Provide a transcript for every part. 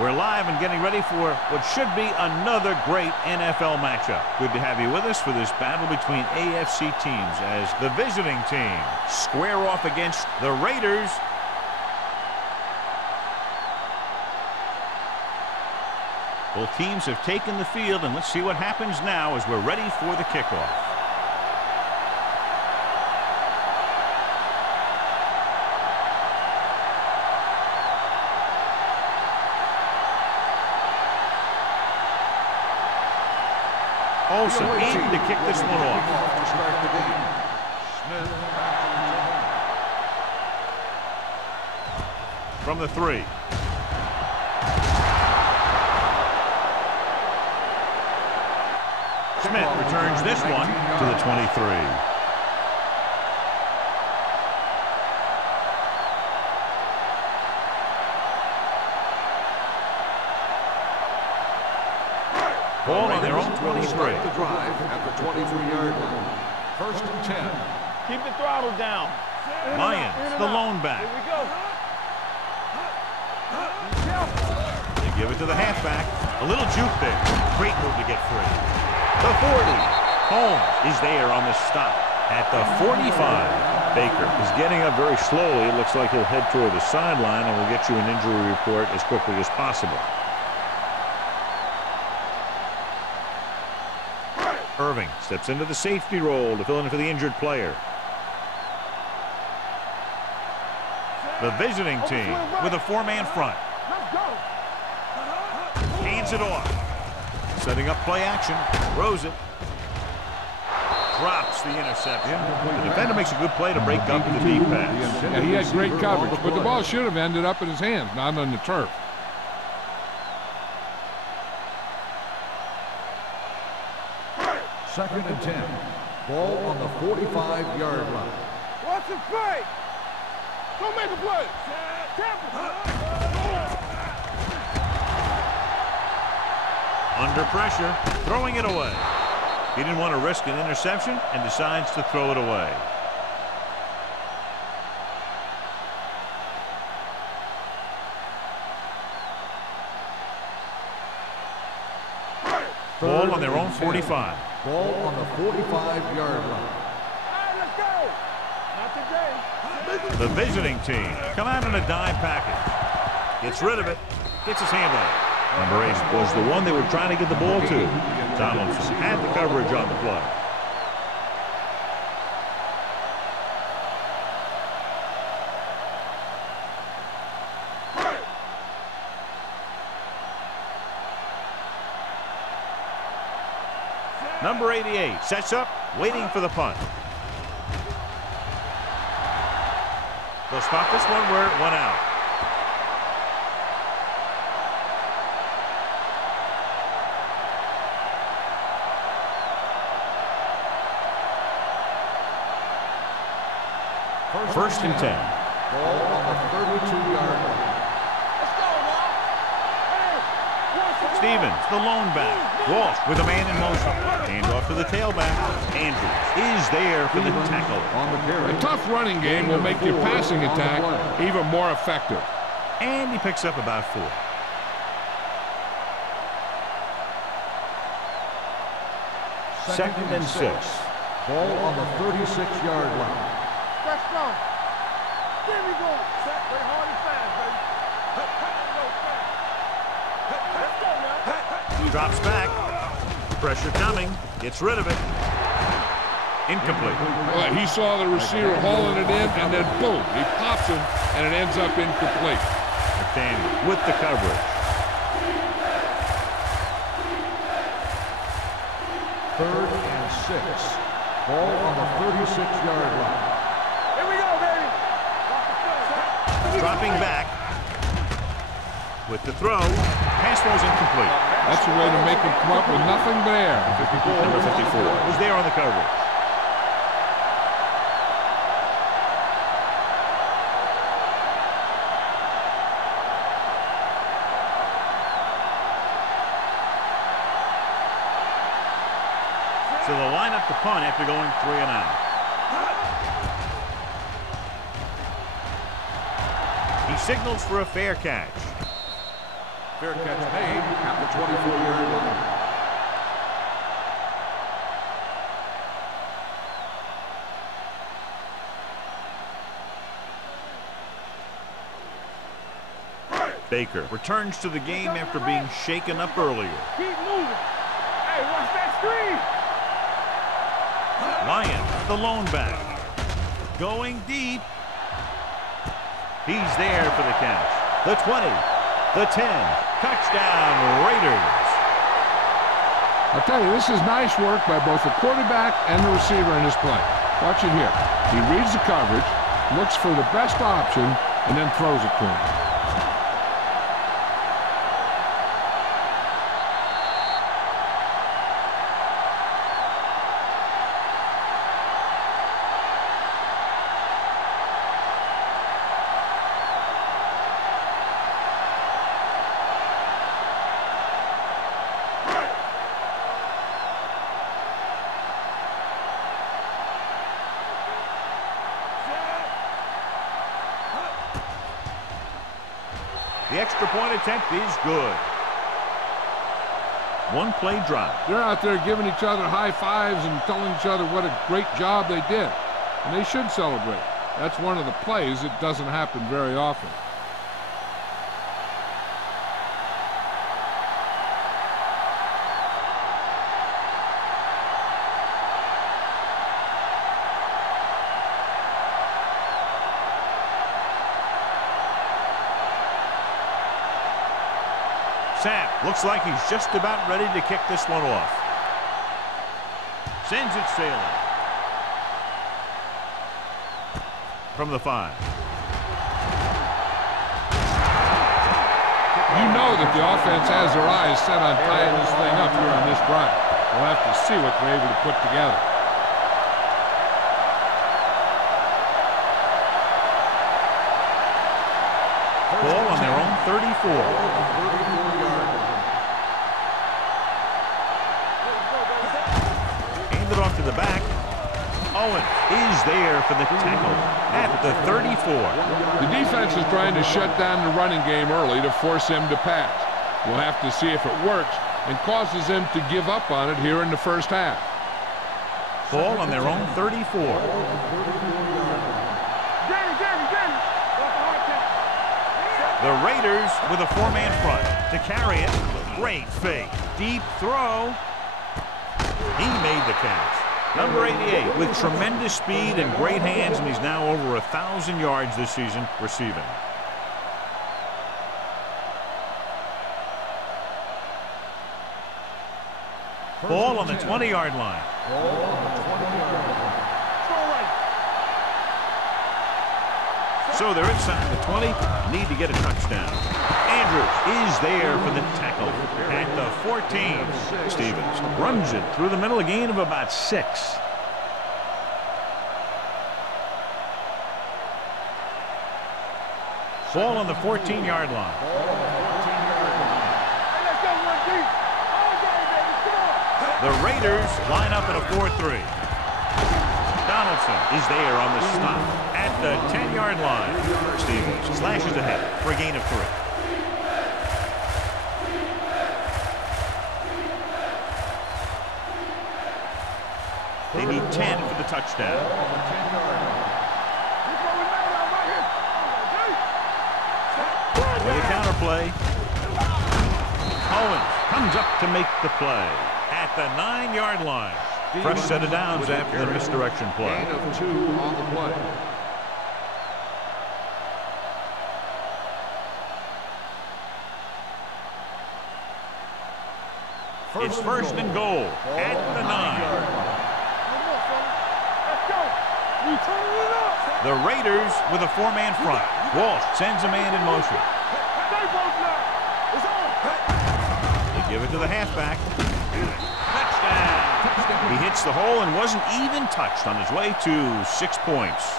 We're live and getting ready for what should be another great NFL matchup. Good to have you with us for this battle between AFC teams as the visiting team square off against the Raiders. Both teams have taken the field, and let's see what happens now as we're ready for the kickoff. Olsen aiming to kick this one off. From the 3. Smith returns this one to the 23. Ball on their own 23. The drive at the 23-yard line. 1st and 10. Keep the throttle down. Lyons, the lone back. Here we go. They give it to the halfback. A little juke there. Great move to get free. The 40. Holmes is there on the stop at the 45. Baker is getting up very slowly. It looks like he'll head toward the sideline, and we'll get you an injury report as quickly as possible. Irving steps into the safety role to fill in for the injured player. The visiting team with a 4-man front. Hands it off. Setting up play action. Throws it. Drops the interception. The defender makes a good play to break up the deep pass. Yeah, he had great coverage, but the ball should have ended up in his hands, not on the turf. Second and 10. Ball on the 45-yard line. Watch the play. Don't make a play. Under pressure, throwing it away. He didn't want to risk an interception and decides to throw it away. Ball on their own 45. Ball on the 45-yard line. Let's go. Not today. The visiting team come out in a dime package. Gets rid of it. Gets his hand on it. Number 8 was the one they were trying to get the ball to. Donaldson had the coverage on the play. Number 88 sets up, waiting for the punt. They'll spot this one where it went out. First and 10. Ball on the 32-yard line. Let's go, Walt. Stevens, the lone back. Walsh with a man in motion. Hand off to the tailback. Andrews is there for the tackle. On the carry. A tough running game will make your passing attack even more effective. And he picks up about 4. Second and 6. Ball on the 36-yard line. Let's go. There we go. Set way hard and fast, baby. Let's go now. Drops back. Pressure coming. Gets rid of it. Incomplete. Well, he saw the receiver hauling it in, and then boom, he pops him, and it ends up incomplete. McDaniel with the coverage. Third and 6. Ball on the 36-yard line. Here we go, baby. Dropping back. With the throw. Pass was incomplete. That's a way to make him come up with nothing but air. Number 54 was there on the coverage. So they'll line up the punt after going 3 and out. He signals for a fair catch. Fair catch made at the 24-yard line. Baker returns to the game after being shaken up earlier. Keep moving. Hey, watch that screen. Lyon, the lone back. Going deep. He's there for the catch. The 20, the 10. Touchdown, Raiders. I'll tell you, this is nice work by both the quarterback and the receiver in this play. Watch it here. He reads the coverage, looks for the best option, and then throws it to him. The extra point attempt is good. One play drive. They're out there giving each other high fives and telling each other what a great job they did. And they should celebrate. That's one of the plays that doesn't happen very often. Sapp looks like he's just about ready to kick this one off. Sends it sailing. From the 5. You know that the offense has their eyes set on tying this thing up here on this drive. We'll have to see what they're able to put together. Ball on their own 34. Hand it off to the back. Owen is there for the tackle at the 34. The defense is trying to shut down the running game early to force him to pass. We'll have to see if it works and causes them to give up on it here in the first half. Ball on their own 34. The Raiders with a 4-man front to carry it. Great fake. Deep throw. He made the catch. Number 88 with tremendous speed and great hands, and he's now over 1,000 yards this season receiving. Ball on the 20-yard line. So they're inside the 20, need to get a touchdown. Andrews is there for the tackle at the 14. Stevens runs it through the middle, a gain of about 6. Ball on the 14-yard line. The Raiders line up in a 4-3. Donaldson is there on the stop at the 10-yard line. Stevens slashes ahead for a gain of 3. They need 10 for the touchdown. With a counter play. Owens comes up to make the play at the 9-yard line. Fresh set of downs after the misdirection play. Gain of 2 on the play. It's first and goal at the 9. The Raiders with a 4-man front. Walsh sends a man in motion. They give it to the halfback. Touchdown. He hits the hole and wasn't even touched on his way to 6 points.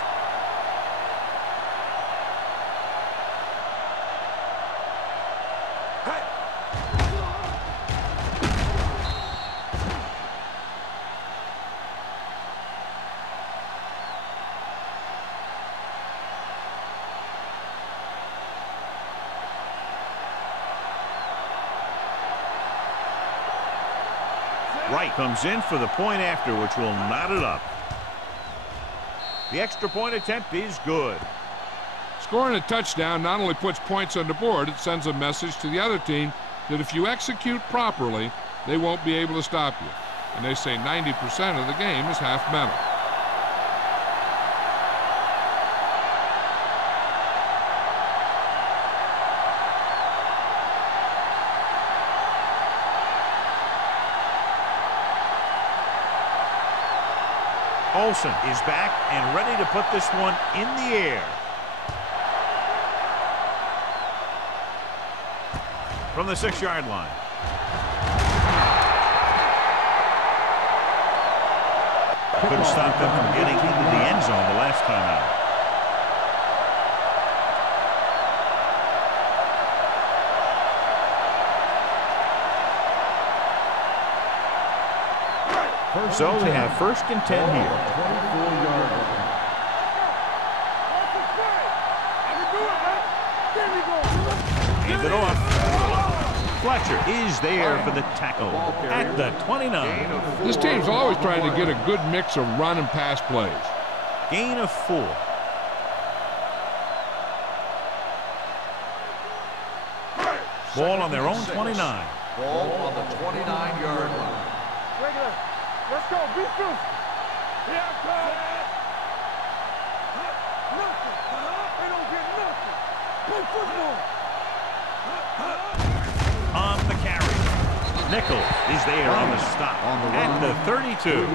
Right comes in for the point after, which will knot it up. The extra point attempt is good. Scoring a touchdown not only puts points on the board, it sends a message to the other team that if you execute properly, they won't be able to stop you. And they say 90% of the game is half mental. Olsen is back and ready to put this one in the air. From the 6-yard line. Couldn't stop them from getting into the end zone the last time out. So they have 1st and 10 here. 24-yard line. Hand it off. Fletcher is there for the tackle at the 29. This team's always trying to get a good mix of run and pass plays. Gain of 4. Ball on their own 29. Ball on the 29-yard line. Regular. Let's go. Be fierce. Here I come. Nothing. They don't get nothing. Play football. On the carry. Nichols is there on the stop at the 32.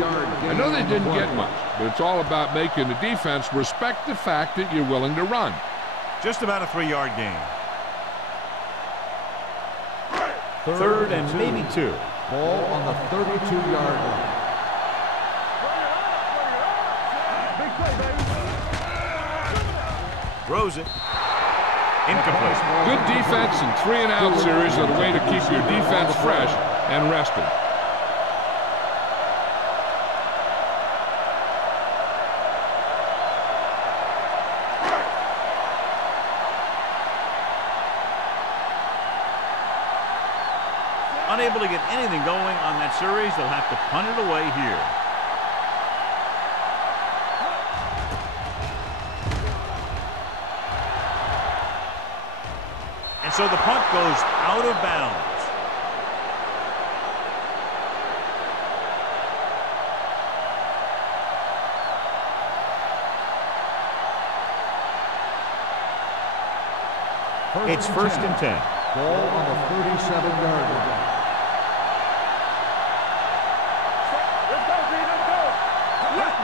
I know they didn't get much, but it's all about making the defense respect the fact that you're willing to run. Just about a 3-yard gain. 3rd and maybe 2. Ball on the 32-yard line. Big play, baby. Throws it. Incomplete. Good defense and 3-and-out series are the way to keep your defense fresh and rested. Unable to get anything going on that series, they'll have to punt it away here. And so the punt goes out of bounds. It's 1st and 10. Ball on the 37-yard line.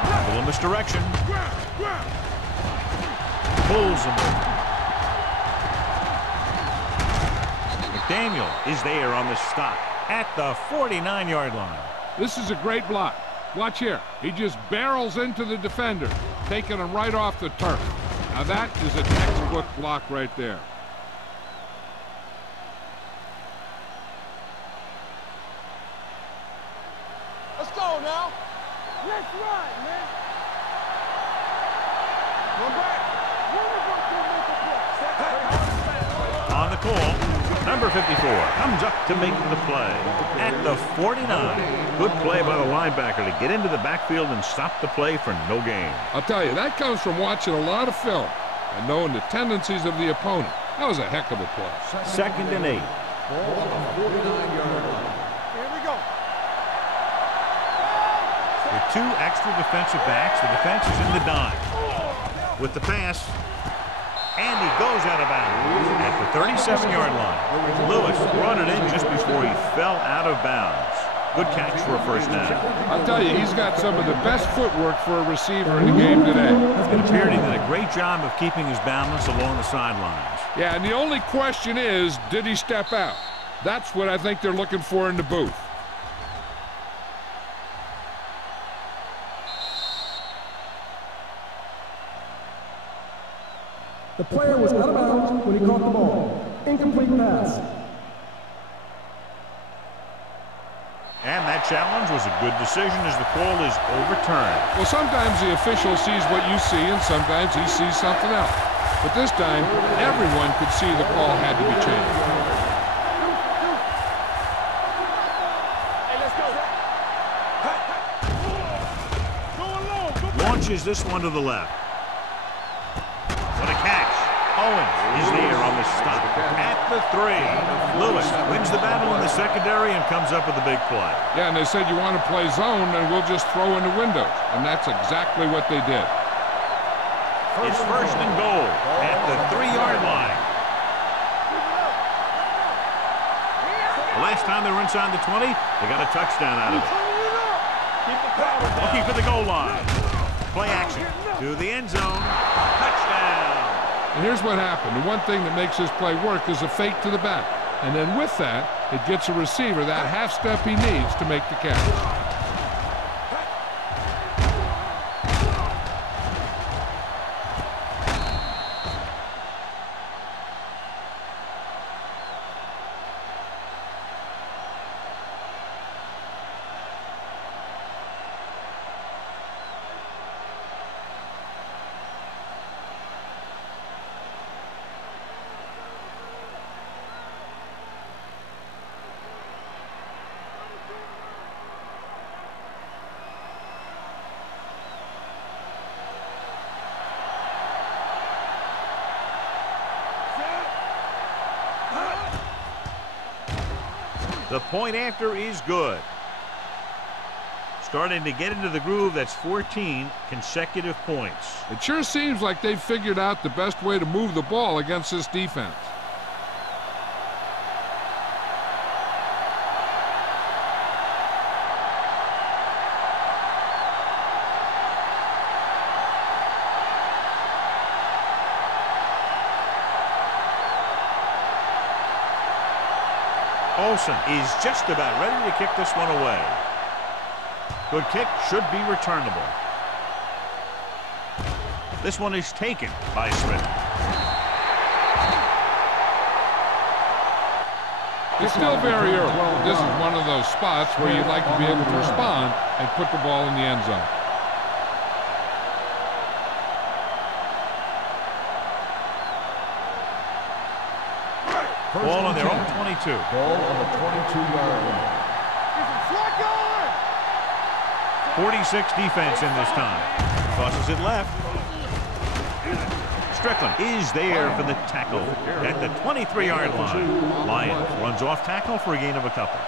A little misdirection. Pulls him. McDaniel is there on the stop at the 49-yard line. This is a great block. Watch here. He just barrels into the defender, taking him right off the turf. Now that is a textbook block right there. Let's go now. Let's ride, man. Go back. On the call, number 54 comes up to make the play at the 49. Good play by the linebacker to get into the backfield and stop the play for no gain. I'll tell you, that comes from watching a lot of film and knowing the tendencies of the opponent. That was a heck of a play. 2nd and 8. Ball on the 49-yard line. Here we go. With 2 extra defensive backs, the defense is in the dime. With the pass, and he goes out of bounds at the 37-yard line. Lewis brought it in just before he fell out of bounds. Good catch for a 1st down. I'll tell you, he's got some of the best footwork for a receiver in the game today. It appeared he did a great job of keeping his balance along the sidelines. Yeah, and the only question is, did he step out? That's what I think they're looking for in the booth. The player was out of bounds when he caught the ball. Incomplete pass. And that challenge was a good decision as the call is overturned. Well, sometimes the official sees what you see, and sometimes he sees something else. But this time, everyone could see the call had to be changed. Hey, let's go. Launches this one to the left. What a catch. Owens is there on the stop at the 3. Lewis wins the battle in the secondary and comes up with a big play. Yeah, and they said you want to play zone, and we'll just throw into windows. And that's exactly what they did. It's first and goal at the 3-yard line. The last time they were inside the 20, they got a touchdown out of it. Looking for the goal line. Play action to the end zone. Touchdown. And here's what happened. The one thing that makes this play work is a fake to the back. And then with that, it gets a receiver that half step he needs to make the catch. The point after is good. Starting to get into the groove. That's 14 consecutive points. It sure seems like they've figured out the best way to move the ball against this defense. Olsen is just about ready to kick this one away. Good kick, should be returnable. This one is taken by Smith. It's still very early. This is one of those spots where you'd like to be able to respond and put the ball in the end zone. Ball on their own 22. Ball on the 22-yard line. 46 defense in this time. Tosses it left. Strickland is there for the tackle at the 23-yard line. Lyons runs off tackle for a gain of a couple.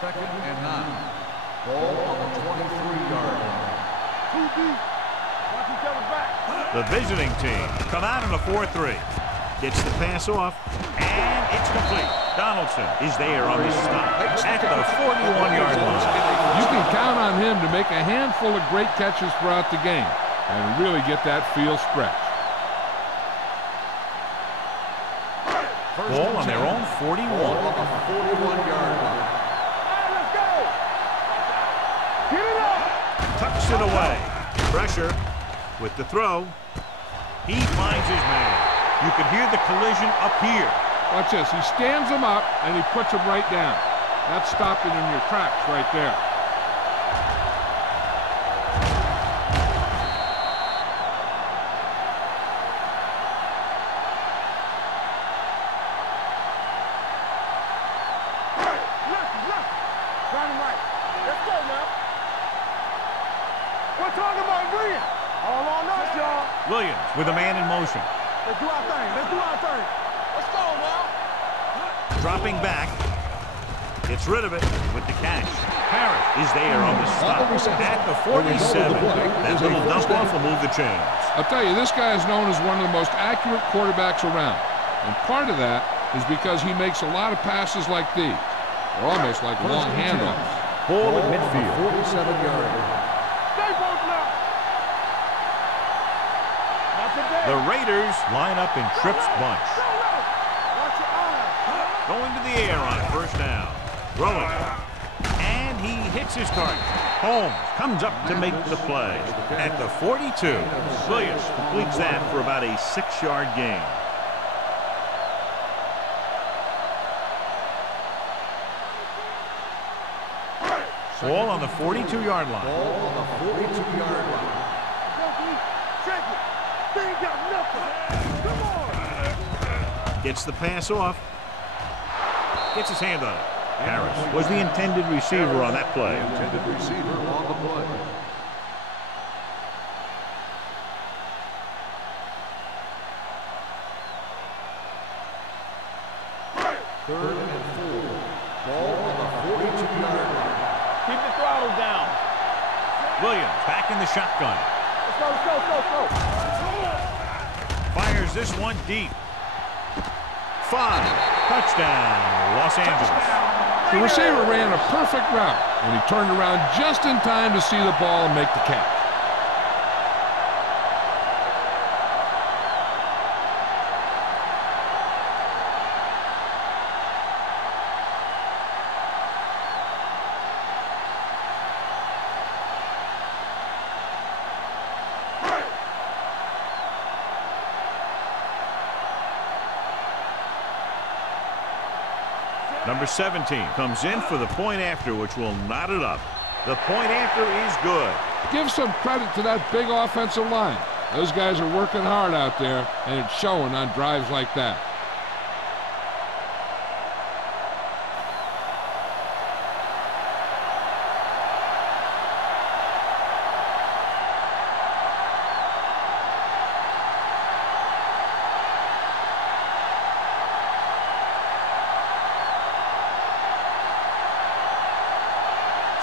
Second and 9. Ball on the 23-yard line. The visiting team come out in a 4-3. Gets the pass off, and it's complete. Donaldson is there on the stop at the 41-yard line. You can count on him to make a handful of great catches throughout the game and really get that field stretched. Ball on their own 41. Ball on the 41-yard line. Tucks it away. Pressure with the throw. He finds his man. You can hear the collision up here. Watch this. He stands him up, and he puts him right down. That's stopping in your tracks right there. Williams with a man in motion. Let's do our thing. Let's do our thing. Let's go now. Dropping back. Gets rid of it with the catch. Parrish is there on the stop at the 47. That little dump off will move the chains. I'll tell you, this guy is known as one of the most accurate quarterbacks around. And part of that is because he makes a lot of passes like these. They're almost like long handoffs. Ball at midfield. 47-yard line. Stay both left. The Raiders line up in Tripp's bunch. Watch your eyes. Going to the air on first down. Throwing. And he hits his target. Holmes comes up to make the play at the 42. Williams completes that for about a 6-yard gain. Ball on the 42-yard line. Ball on the 42-yard line. Check it. They ain't got nothing. Come on. Gets the pass off. gets his hand on it. Harris was the intended receiver on that play. Intended receiver on the play. Third and 4. Ball on the 42-yard line. Keep the throttle down. Williams back in the shotgun. Let's go, let's go, let's go. Fires this one deep. 5. Touchdown, Los Angeles. The receiver ran a perfect route, and he turned around just in time to see the ball and make the catch. Number 17 comes in for the point after, which will knot it up. The point after is good. Give some credit to that big offensive line. Those guys are working hard out there, and it's showing on drives like that.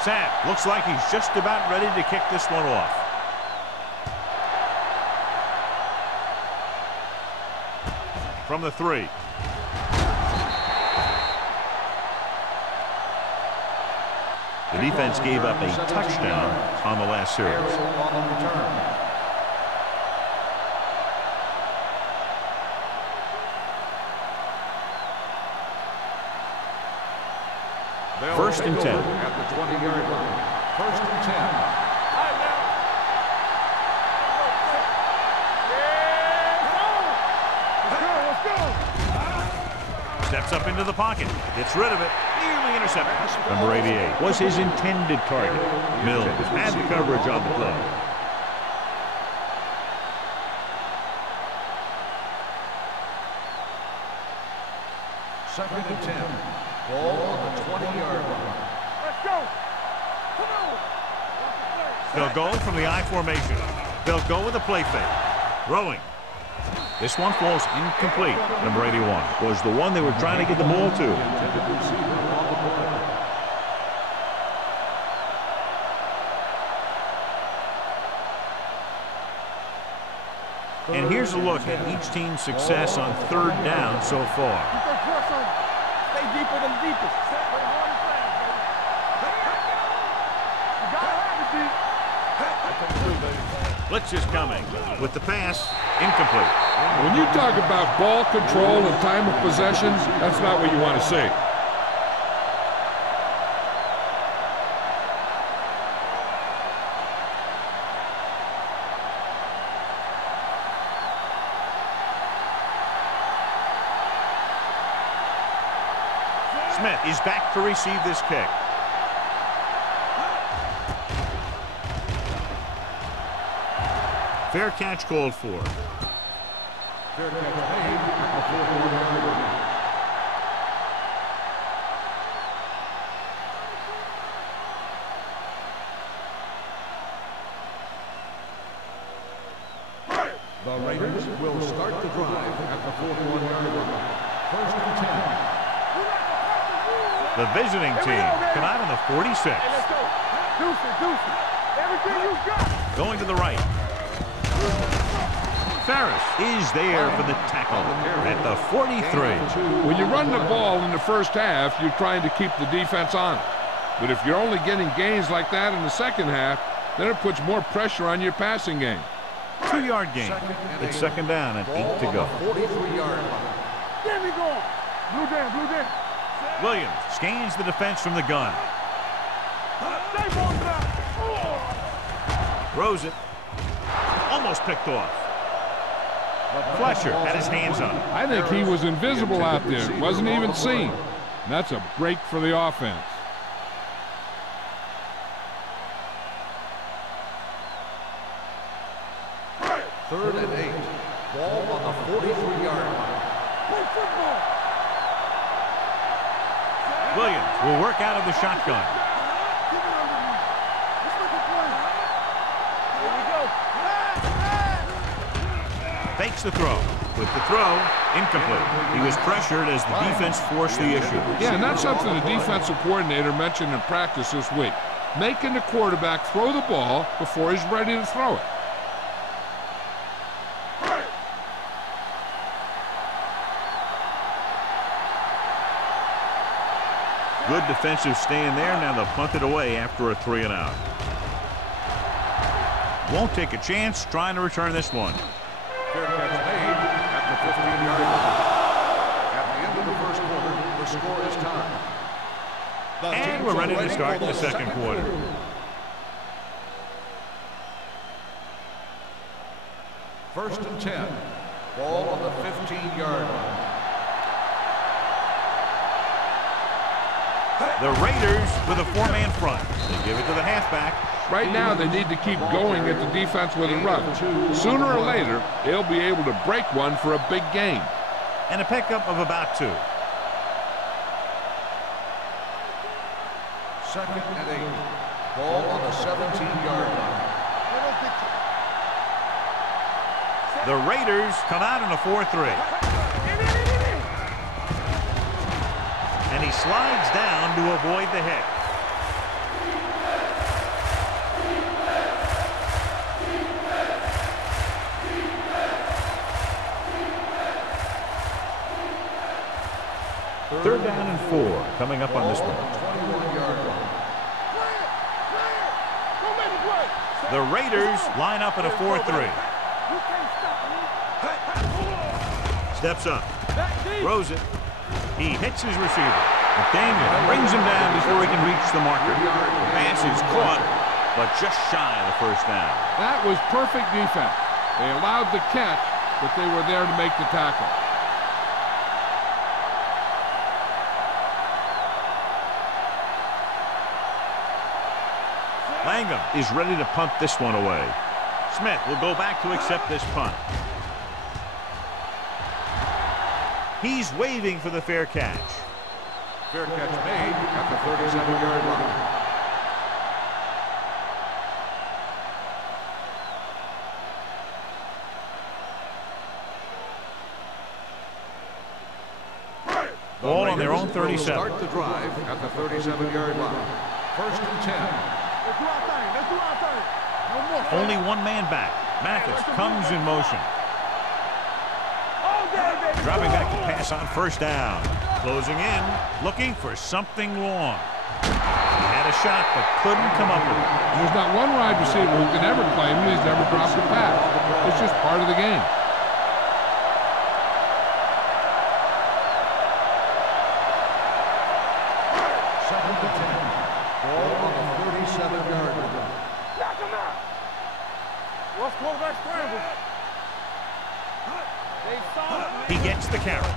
Sapp looks like he's just about ready to kick this one off. From the 3. The defense gave up a touchdown on the last series. On the return. First and 10. At the 20-yard line. First and 10. Steps up into the pocket. Gets rid of it. Nearly intercepted. Number 88 was his intended target. Mills had the coverage on the play. Second and 10. Ball on the 20-yard line. Let's go. Come on. They'll go from the I formation. They'll go with a play fake. Throwing. This one falls incomplete. Number 81 was the one they were trying to get the ball to. And here's a look at each team's success on third down so far. Stay deeper than deepest. Set where the hard is fast, baby. You gotta have it, D. Blitz is coming with the pass incomplete. When you talk about ball control and time of possessions, that's not what you want to see. Smith is back to receive this kick. Fair catch called for. Fair catch made at the 4-yard line. The Raiders will start the drive at the 4-yard line. First and 10. The visiting team come out on the 46. Hey, let's go. Deuce it, deuce it. Everything you got. Going to the right. Ferris is there for the tackle at the 43. When you run the ball in the first half, you're trying to keep the defense honest. But if you're only getting gains like that in the second half, then it puts more pressure on your passing game. 2-yard gain. It's second down and 8 to go. 43-yard line. There we go. Blue down, blue down. Williams scans the defense from the gun. Stay ball down. Throws it. Almost picked off. Fletcher had his hands on it. I think he was invisible out there. Wasn't even seen. And that's a break for the offense. Third and 8. Ball on the 43-yard line. Play football. will work out of the shotgun. Fakes the throw. With the throw, incomplete. He was pressured as the defense forced the issue. Yeah, and that's something the defensive coordinator mentioned in practice this week. Making the quarterback throw the ball before he's ready to throw it. Good defensive stand there. Now they'll punt it away after a 3-and-out. Won't take a chance trying to return this one. Fair catch made at the 15-yard line. At the end of the first quarter, the score is tied. And we're ready to start the second quarter. First and 10. Ball on the 15-yard line. The Raiders with a 4-man front. They give it to the halfback. Right now, they need to keep going at the defense with a run. Sooner or later, they'll be able to break one for a big gain. And a pickup of about 2. Second and 8. Ball on the 17-yard line. The Raiders come out in a 4-3. And he slides down to avoid the hit. Third down and 4 coming up on this one. 21-yard line. The Raiders line up in a 4-3. Steps up. Throws it. He hits his receiver. McDaniel brings him down before he can reach the marker. The pass is caught, but just shy of the first down. That was perfect defense. They allowed the catch, but they were there to make the tackle. Langham is ready to punt this one away. Smith will go back to accept this punt. He's waving for the fair catch. Fair catch made at the 37-yard line. Ball on their own 37. Start the drive at the 37-yard line. First and 10. Only one man back. Mathis comes in motion. Dropping back to pass on first down. Closing in, looking for something long. He had a shot, but couldn't come up with it. There's not one wide receiver who can ever claim he's never dropped a pass. It's just part of the game. Second and 10. Ball on the 37-yard line. Knock him out. What's quarterback scramble? He gets the carry,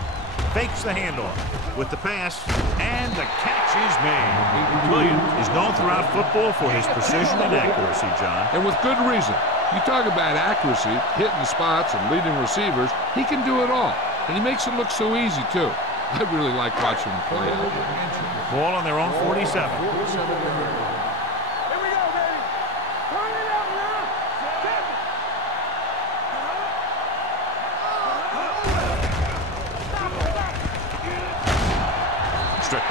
fakes the handoff with the pass, and the catch is made. Williams is known throughout football for his precision and accuracy, John. And with good reason. You talk about accuracy, hitting spots, and leading receivers. He can do it all. And he makes it look so easy, too. I really like watching him play out there. Ball on their own 47. 47-yard line.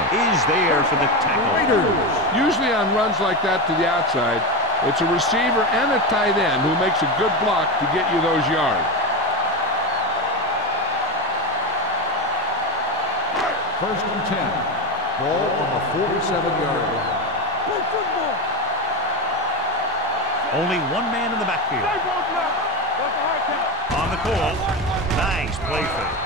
Is there for the tackle. Usually on runs like that to the outside, it's a receiver and a tight end who makes a good block to get you those yards. First and 10. Ball on the 47-yard line. Play football. Only one man in the backfield. On the call. Nice play fake.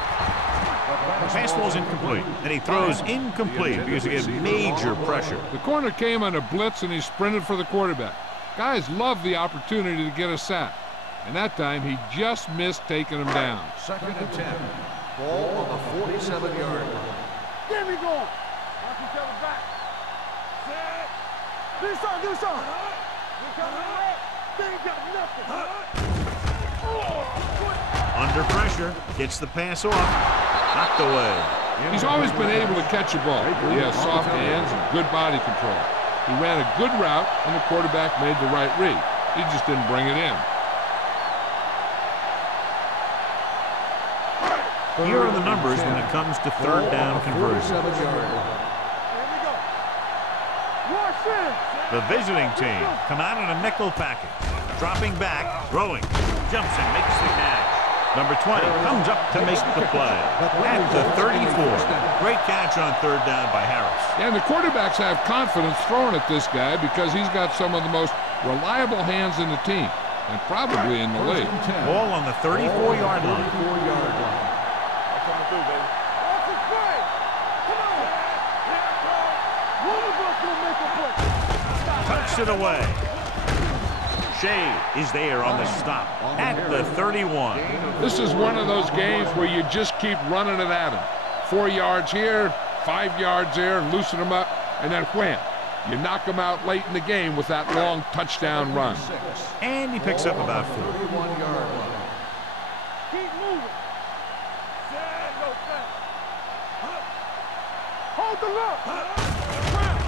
The pass ball's incomplete, and he throws incomplete because he gets major pressure. The corner came on a blitz, and he sprinted for the quarterback. Guys love the opportunity to get a sack, and that time he just missed taking him down. Second and 10. Ball on the 47-yard line. There we go. Knock each other back. Set. Do something, do something. You coming up? They ain't got nothing. Under pressure, gets the pass off, knocked away. He's always been able to catch a ball. He has soft hands and good body control. He ran a good route, and the quarterback made the right read. He just didn't bring it in. Here are the numbers when it comes to third down conversion. The visiting team come out in a nickel package. Dropping back, throwing, jumps and makes the catch. Number 20 comes up to make the play at the 34. Great catch on third down by Harris. Yeah, and the quarterbacks have confidence throwing at this guy because he's got some of the most reliable hands in the team and probably in the league. Ball on the 34-yard line. Touched it away. Shea is there on the stop at the 31. This is one of those games where you just keep running it at him. 4 yards here, 5 yards there, and loosen him up, and then wham. You knock him out late in the game with that long touchdown run. And he picks up about 4. Keep moving. Hold the look.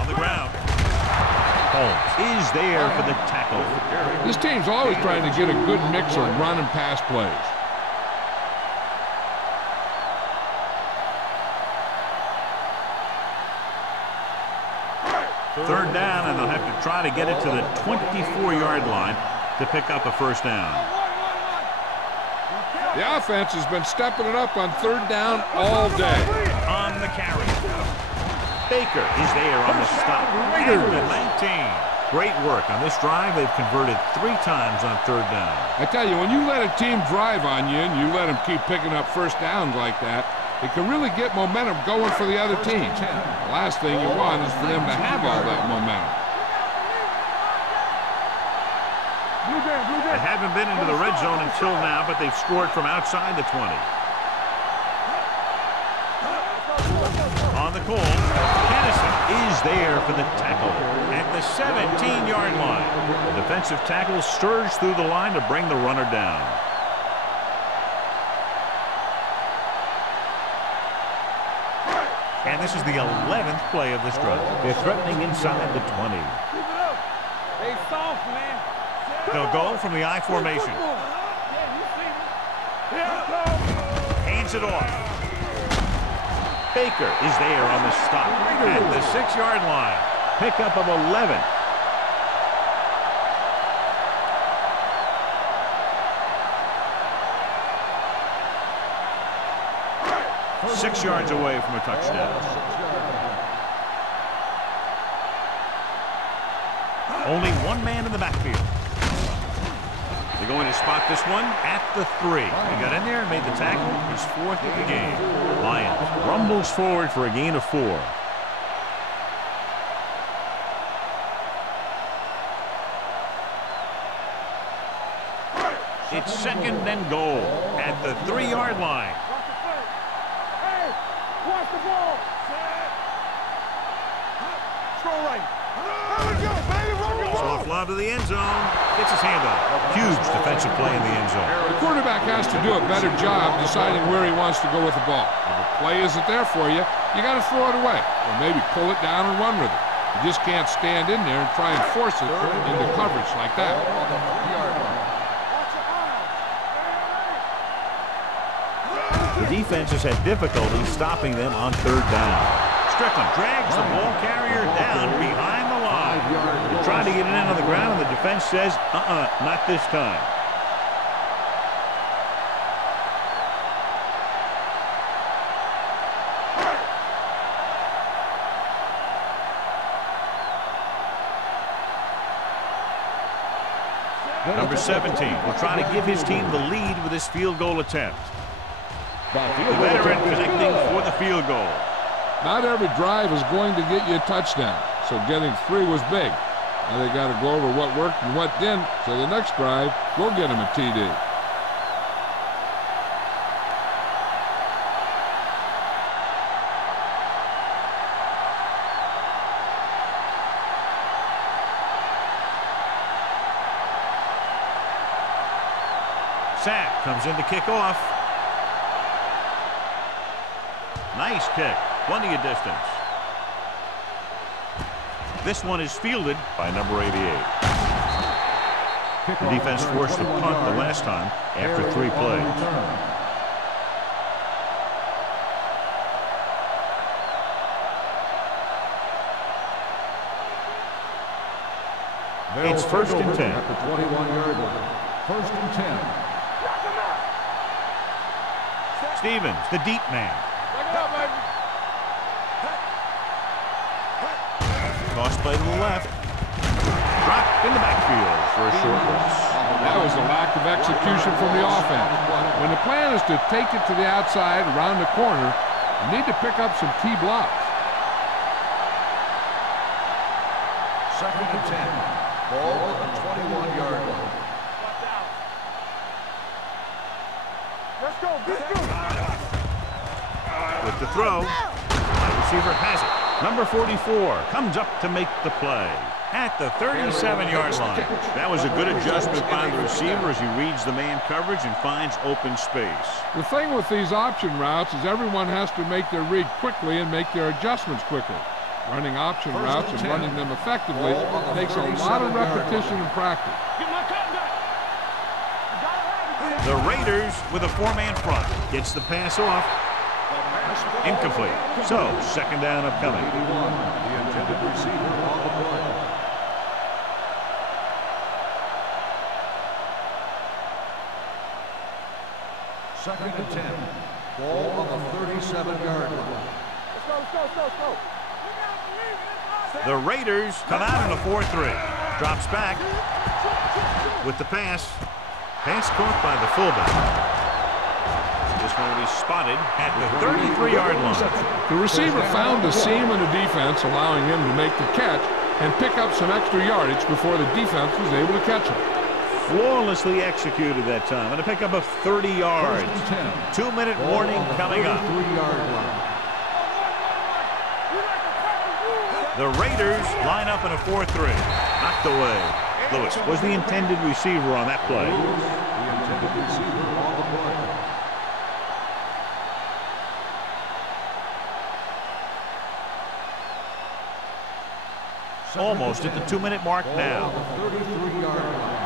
On the ground. Holmes is there for the tackle. This team's always trying to get a good mix of run and pass plays. Third down, and they'll have to try to get it to the 24-yard line to pick up a first down. The offense has been stepping it up on third down all day. On the carry. Baker is there on the stop at the 19. Great work on this drive. They've converted 3 times on third down. I tell you, when you let a team drive on you and you let them keep picking up first downs like that, it can really get momentum going for the other team. The last thing you want is for them to have all that momentum. They haven't been into the red zone until now, but they've scored from outside the 20. On the call, Kennison is there for the tackle at the 17-yard line. The defensive tackle surged through the line to bring the runner down. And this is the 11th play of this drive. They're threatening inside the 20. They soft, man. They'll go from the I formation. Hands it off. Baker is there on the stop at the 6-yard line. Pickup of 11. Six yards away from a touchdown. Only one man in the backfield. They're going to spot this one at the 3. He got in there and made the tackle. His 4th of the game. Lions rumbles forward for a gain of 4. It's 2nd and goal at the 3-yard line. Hey, watch the ball. Throw right. There we go, baby. Soft lob to the end zone. Gets his hand up. Huge defensive play in the end zone. The quarterback has to do a better job deciding where he wants to go with the ball. If the play isn't there for you, you got to throw it away or maybe pull it down and run with it. You just can't stand in there and try and force it into coverage like that. The defense has had difficulty stopping them on third down. Strickland drags the ball carrier down behind the line. They're trying to get it in on the ground, and the defense says, not this time. Number 17 will try to give his team the lead with his field goal attempt. The veteran connecting for the field goal. Not every drive is going to get you a touchdown, so getting 3 was big. Now they got to go over what worked and what didn't, so the next drive, we'll get him a TD. Sack comes in to kick off. Nice kick. Plenty of distance. This one is fielded by number 88. The defense forced a punt the last time after 3 plays. It's 1st and 10. At the 21-yard line. 1st and 10. Stevens, the deep man. Tossed play to the left. Dropped in the backfield for a short loss. That was a lack of execution from the offense. When the plan is to take it to the outside, around the corner, you need to pick up some key blocks. 2nd and 10. Ball at the 21-yard line. Let's go. With the throw, wide receiver has it. Number 44 comes up to make the play at the 37-yard line. That was a good adjustment by the receiver as he reads the man coverage and finds open space. The thing with these option routes is everyone has to make their read quickly and make their adjustments quickly. Running option routes and running them effectively takes a lot of repetition and practice. The Raiders with a 4-man front. Gets the pass off. Incomplete. So, 2nd down upcoming. The intended receiver on the play. Second and 10. Ball on the 37-yard line. Let's go. The Raiders come out in a 4-3. Drops back with the pass. Pass caught by the fullback. This one will be spotted at the 33-yard line. The receiver found a seam in the defense, allowing him to make the catch and pick up some extra yardage before the defense was able to catch him. Flawlessly executed that time and a pickup of 30 yards. 2-minute warning coming up. The Raiders line up in a 4-3. Knocked away. Lewis was the intended receiver on that play. The intended receiver on the play. Almost at the 2-minute mark now. 33-yard line.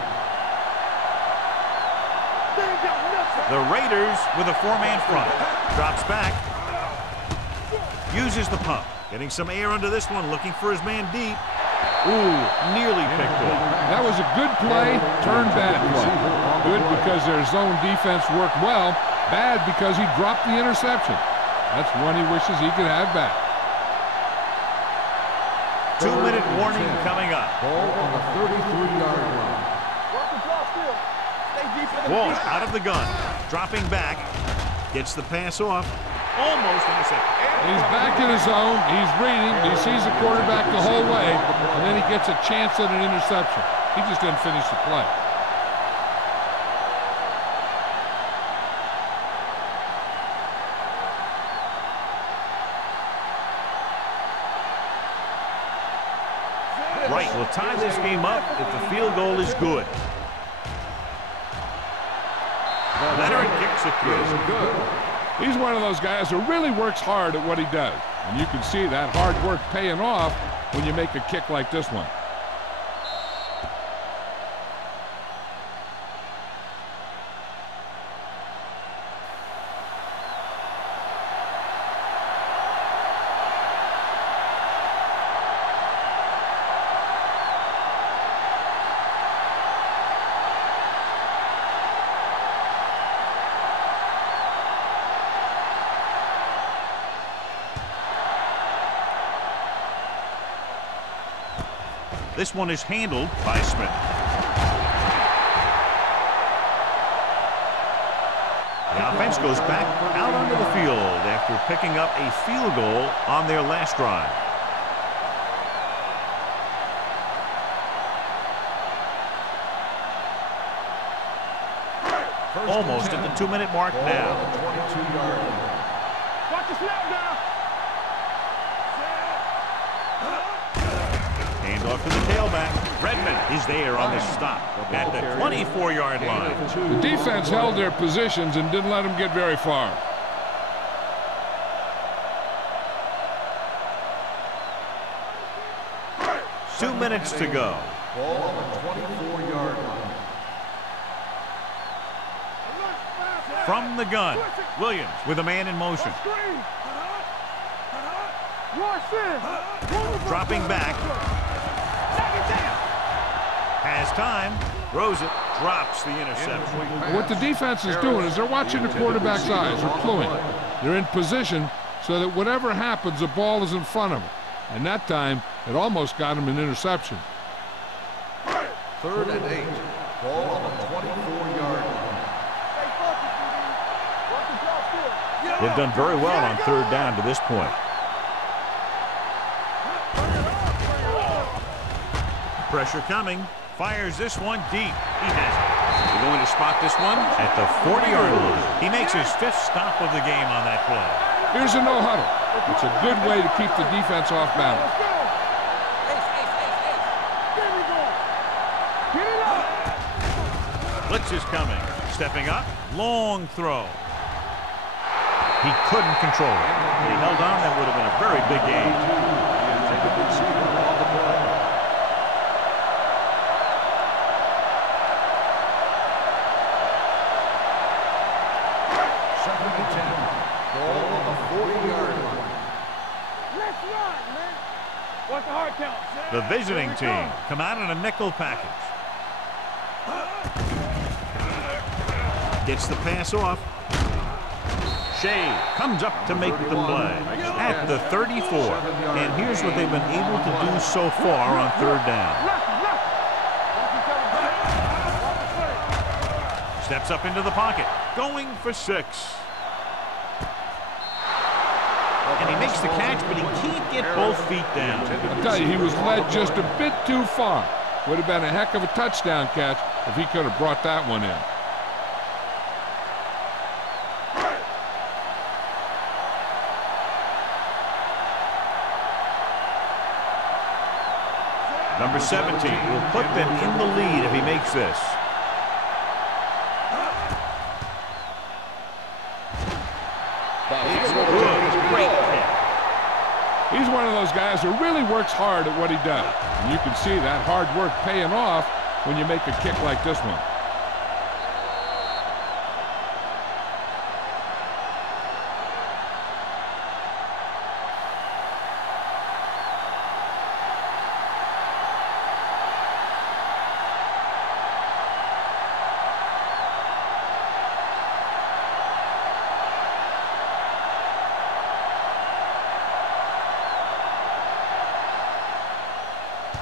The Raiders with a 4-man front. Drops back. Uses the pump. Getting some air under this one. Looking for his man deep. Ooh, nearly picked off. That was a good play, turned bad play. Good because their zone defense worked well. Bad because he dropped the interception. That's one he wishes he could have back. 2-minute warning coming up. Ball on the 33-yard line. Walsh out of the gun. Dropping back. Gets the pass off. Almost intercepted. He's back in his zone. He's reading. He sees the quarterback the whole way, and then he gets a chance at an interception. He just didn't finish the play. Right, will tie this game up if the field goal is good. Leonard kicks it through. He's one of those guys who really works hard at what he does. And you can see that hard work paying off when you make a kick like this one. This one is handled by Smith. The offense goes back out onto the field after picking up a field goal on their last drive. Almost at the 2-minute mark now. Watch the snap now. Handoff to the tailback. Redmond is there on the stop at the 24-yard line. The defense held their positions and didn't let them get very far. 2 minutes to go. Ball on the 24-yard line. From the gun, Williams with a man in motion. Dropping back. Has time. Throws it. Drops the interception. What the defense is doing is they're watching the quarterback's eyes. They're cluing. They're in position so that whatever happens, the ball is in front of them. And that time, it almost got him an interception. 3rd and 8. Ball on the 24-yard line. They've done very well on 3rd down to this point. Pressure coming. Fires this one deep. He has it. They're going to spot this one at the 40-yard line. He makes his 5th stop of the game on that play. Here's a no huddle. It's a good way to keep the defense off balance. Blitz is coming. Stepping up. Long throw. He couldn't control it. If he held on, that would have been a very big game. The visiting team come out in a nickel package. Gets the pass off. Shea comes up to make the play at the 34. And here's what they've been able to do so far on 3rd down. Steps up into the pocket, going for 6. And he makes the catch, but he can't get both feet down. I'll tell you, he was led just a bit too far. Would have been a heck of a touchdown catch if he could have brought that one in. Number 17 will put them in the lead if he makes this. He's one of those guys who really works hard at what he does. And you can see that hard work paying off when you make a kick like this one.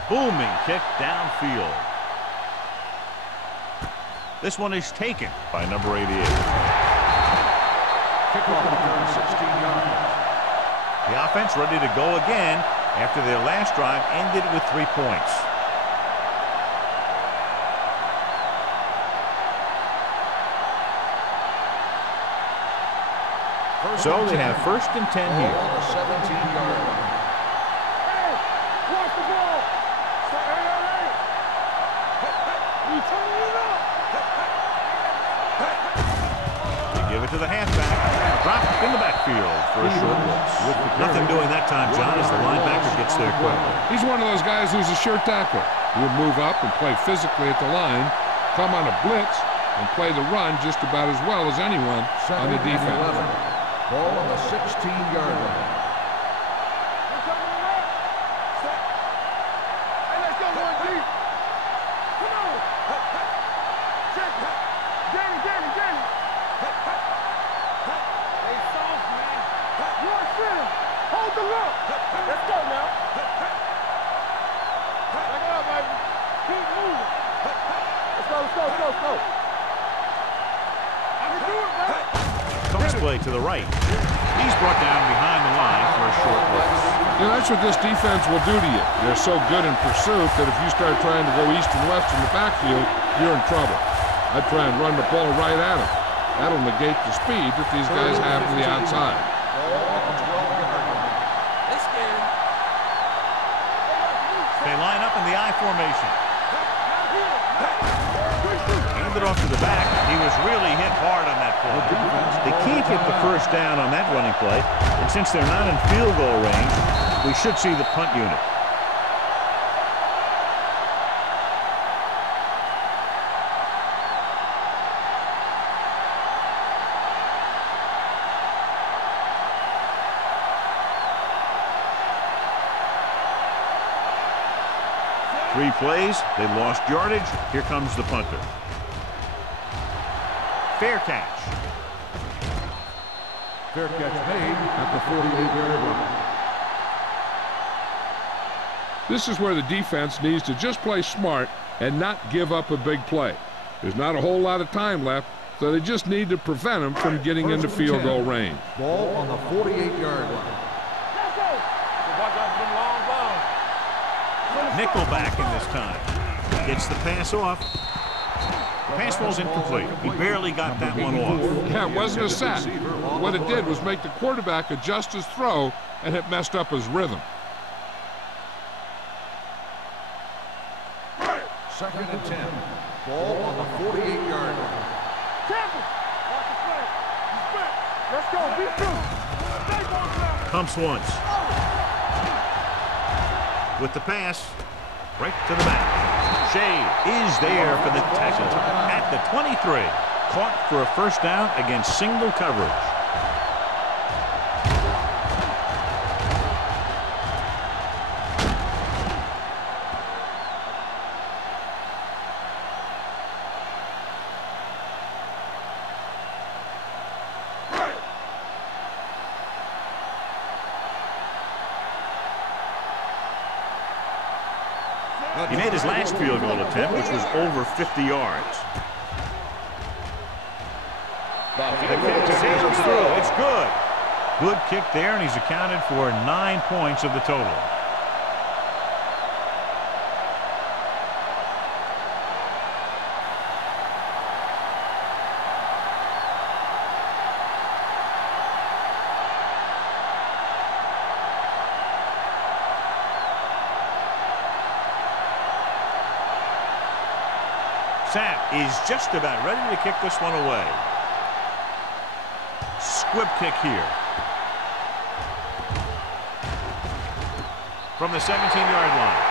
Booming kick downfield. This one is taken by number 88. Kickoff return 16 yards. The offense ready to go again after their last drive ended with 3 points. So they have 1st and 10 here. On the 17-yard line. Give it to the halfback. Drop in the backfield for a short loss. Nothing doing that time, John, as the linebacker gets there quickly. He's one of those guys who's a sure tackler. He'll move up and play physically at the line, come on a blitz, and play the run just about as well as anyone on the defense. Ball on the 16-yard line. Play to the right. He's brought down behind the line for a short loss. You know, that's what this defense will do to you. They're so good in pursuit that if you start trying to go east and west in the backfield, you're in trouble. I'd try and run the ball right at them. That'll negate the speed that these guys have to the outside. They line up in the I formation. Handed off to the back. He was really hit hard on that play. They can't get the 1st down on that running play, and since they're not in field goal range, we should see the punt unit. 3 plays. They lost yardage. Here comes the punter. Fair catch. Fair catch made at the 48-yard line. This is where the defense needs to just play smart and not give up a big play. There's not a whole lot of time left, so they just need to prevent them from getting into field goal range. Ball on the 48-yard line. Nickelback in this time. Gets the pass off. Pass ball's incomplete. He barely got that one off. Yeah, it wasn't a sack. What it did was make the quarterback adjust his throw, and it messed up his rhythm. 2nd and 10. Ball on the 48-yard line. Tackle. Watch the play. He's back. Let's go. Be through. Pumps once. With the pass, right to the back. Shea is there for the tackle at the 23. Caught for a first down against single coverage. He made his last field goal attempt, which was over 50 yards. The kick sails through. It's good. Good kick there, and he's accounted for 9 points of the total. Sapp is just about ready to kick this one away. Squib kick here. From the 17-yard line.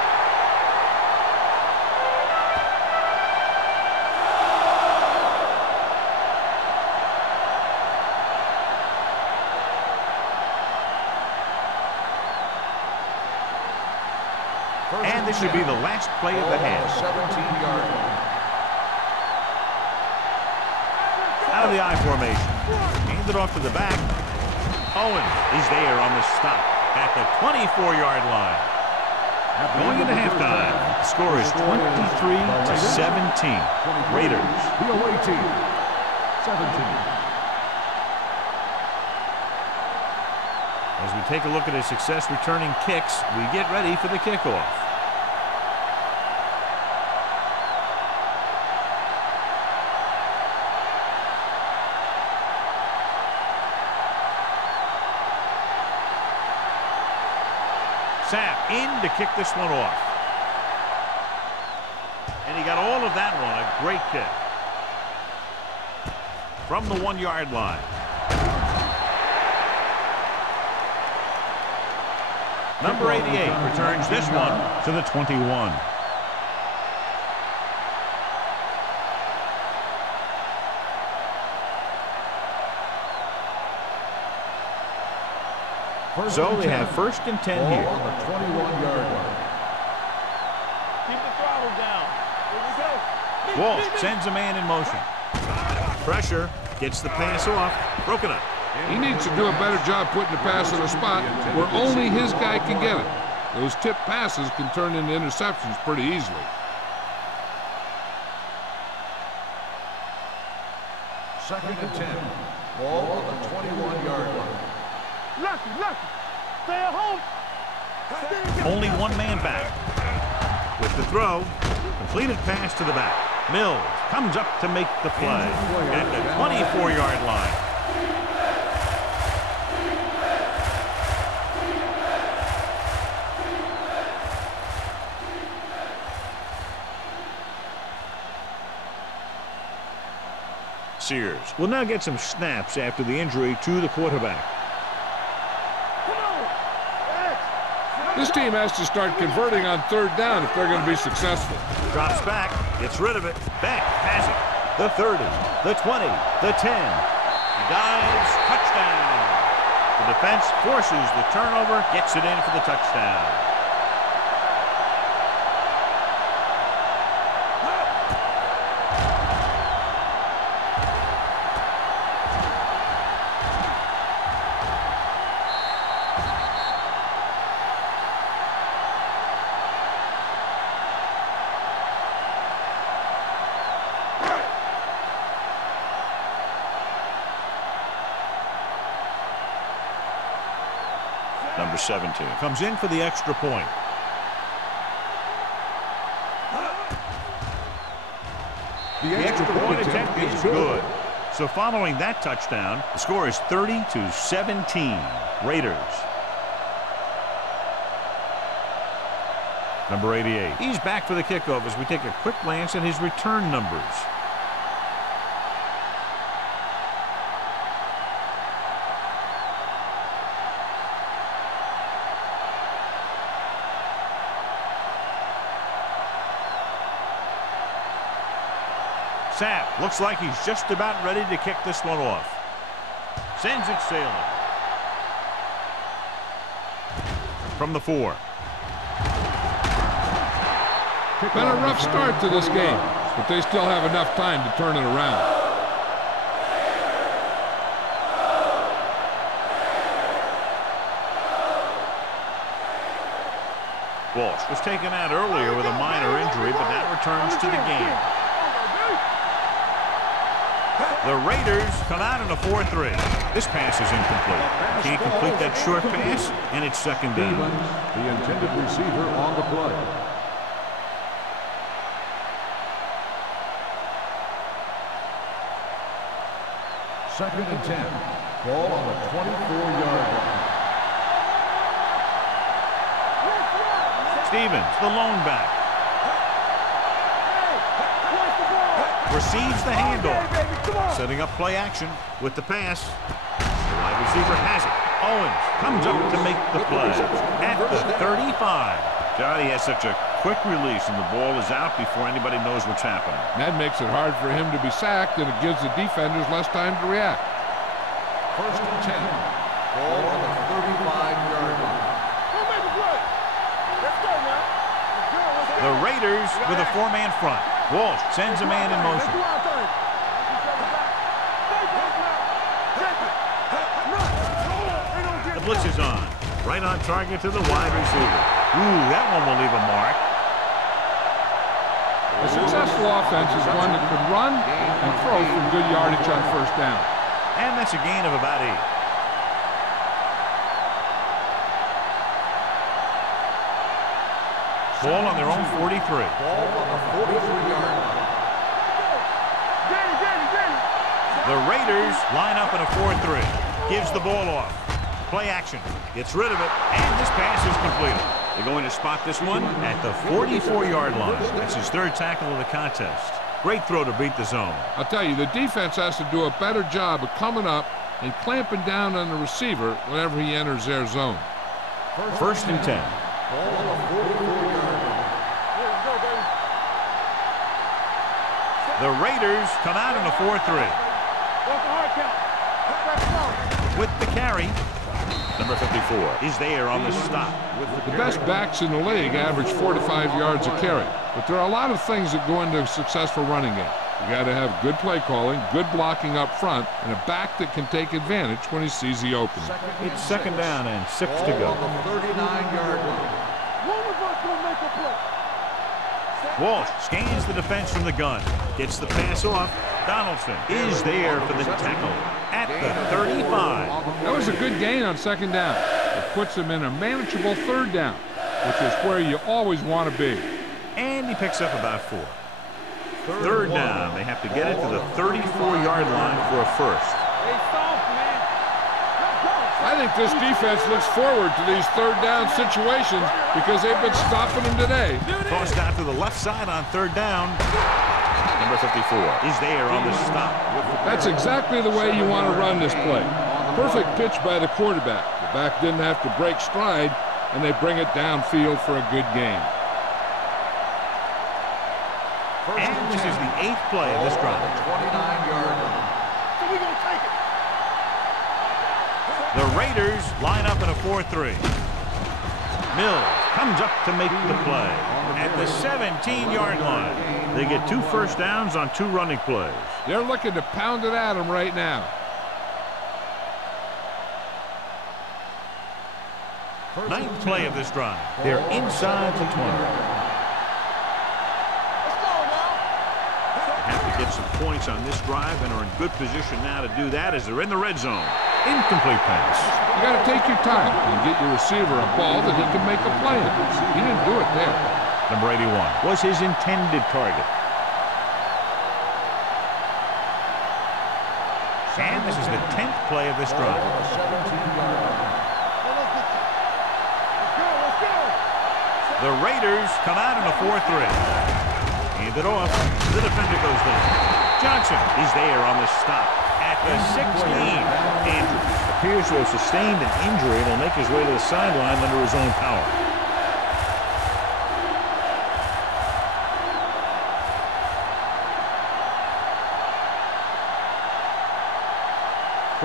And this should be the last play of the half. 17-yard line. Out of the I formation. Handed off to the back. Owen is there on the stop at the 24-yard line. Going into halftime, the score is 23-17. Raiders. The away team, 17. As we take a look at his success returning kicks, we get ready for the kickoff. Sapp in to kick this one off. And he got all of that one. A great kick. From the 1-yard line. Number 88 returns this one to the 21. So they have 1st and 10 Ball here. on the 21-yard line. Keep the throttle down. Here we go. Walsh sends a man in motion. Pressure, gets the pass off, broken up. He needs to do a better job putting the pass in a spot where only his guy can get it. Those tip passes can turn into interceptions pretty easily. Second and 10. Ball on the 21-yard line. Lucky. Stay at home. Only one man back. With the throw, completed pass to the back. Mills comes up to make the play at the 24-yard line. Sears will now get some snaps after the injury to the quarterback. This team has to start converting on 3rd down if they're going to be successful. Drops back, gets rid of it. Beck has it. The 30, the 20, the 10. He dives, touchdown. The defense forces the turnover, gets it in for the touchdown. Number 17 comes in for the extra point. The extra point attempt is good. So following that touchdown, the score is 30-17. Raiders. Number 88. He's back for the kickoff as we take a quick glance at his return numbers. Sapp looks like he's just about ready to kick this one off. Sends it sailing. From the 4. Been a rough start to this game, but they still have enough time to turn it around. Walsh was taken out earlier with a minor injury, but now returns to the game. The Raiders come out in a 4-3. This pass is incomplete. Can't complete that short pass, and it's second down. The intended receiver on the play. Second and 10. Ball on the 24-yard line. Stevens, the lone back. Receives the handoff. Setting up play action with the pass. The wide receiver has it. Owens comes up to make the play at the 35. Johnny has such a quick release, and the ball is out before anybody knows what's happening. That makes it hard for him to be sacked, and it gives the defenders less time to react. First and 10. Ball on the 35-yard line. The Raiders with a 4-man front. Walsh sends a man in motion. The blitz is on. Right on target to the wide receiver. Ooh, that one will leave a mark. A successful offense is one that could run and throw from good yardage on first down. And that's a gain of about 8. Ball on their own 43. Ball on the 43-yard line. The Raiders line up in a 4-3. Gives the ball off. Play action. Gets rid of it. And this pass is completed. They're going to spot this one at the 44-yard line. That's his 3rd tackle of the contest. Great throw to beat the zone. I'll tell you, the defense has to do a better job of coming up and clamping down on the receiver whenever he enters their zone. First and 10. Ball on the 44-yard line. The Raiders come out in a 4-3. With the carry, number 54 is there on the stop. The best backs in the league average 4 to 5 yards a carry, but there are a lot of things that go into a successful running game. You got to have good play calling, good blocking up front, and a back that can take advantage when he sees the opening. It's second down and 6 to go. Ball on the 39-yard line. Walsh scans the defense from the gun. Gets the pass off. Donaldson is there for the tackle at the 35. That was a good gain on second down. It puts him in a manageable third down, which is where you always want to be. And he picks up about 4. Third down. They have to get it to the 34-yard line for a first. I think this defense looks forward to these third down situations because they've been stopping them today. Tossed out to the left side on third down. Number 54 is there on the stop. That's exactly the way you want to run this play. Perfect pitch by the quarterback. The back didn't have to break stride, and they bring it downfield for a good gain. And this is the 8th play of this drive. 29-yard line. The Raiders line up in a 4-3. Mills comes up to make the play at the 17-yard line. They get 2 first downs on 2 running plays. They're looking to pound it at him right now. Ninth play of this drive. They're inside the 20. Have to get some points on this drive and are in good position now to do that as they're in the red zone. Incomplete pass. You got to take your time and get your receiver a ball that he can make a play in. He didn't do it there. Number 81 was his intended target. And this is the 10th play of this drive. The Raiders come out in a 4-3. Hand it off. The defender goes down. Johnson is there on the stop at the 16. Andrews appears to have sustained an injury and will make his way to the sideline under his own power.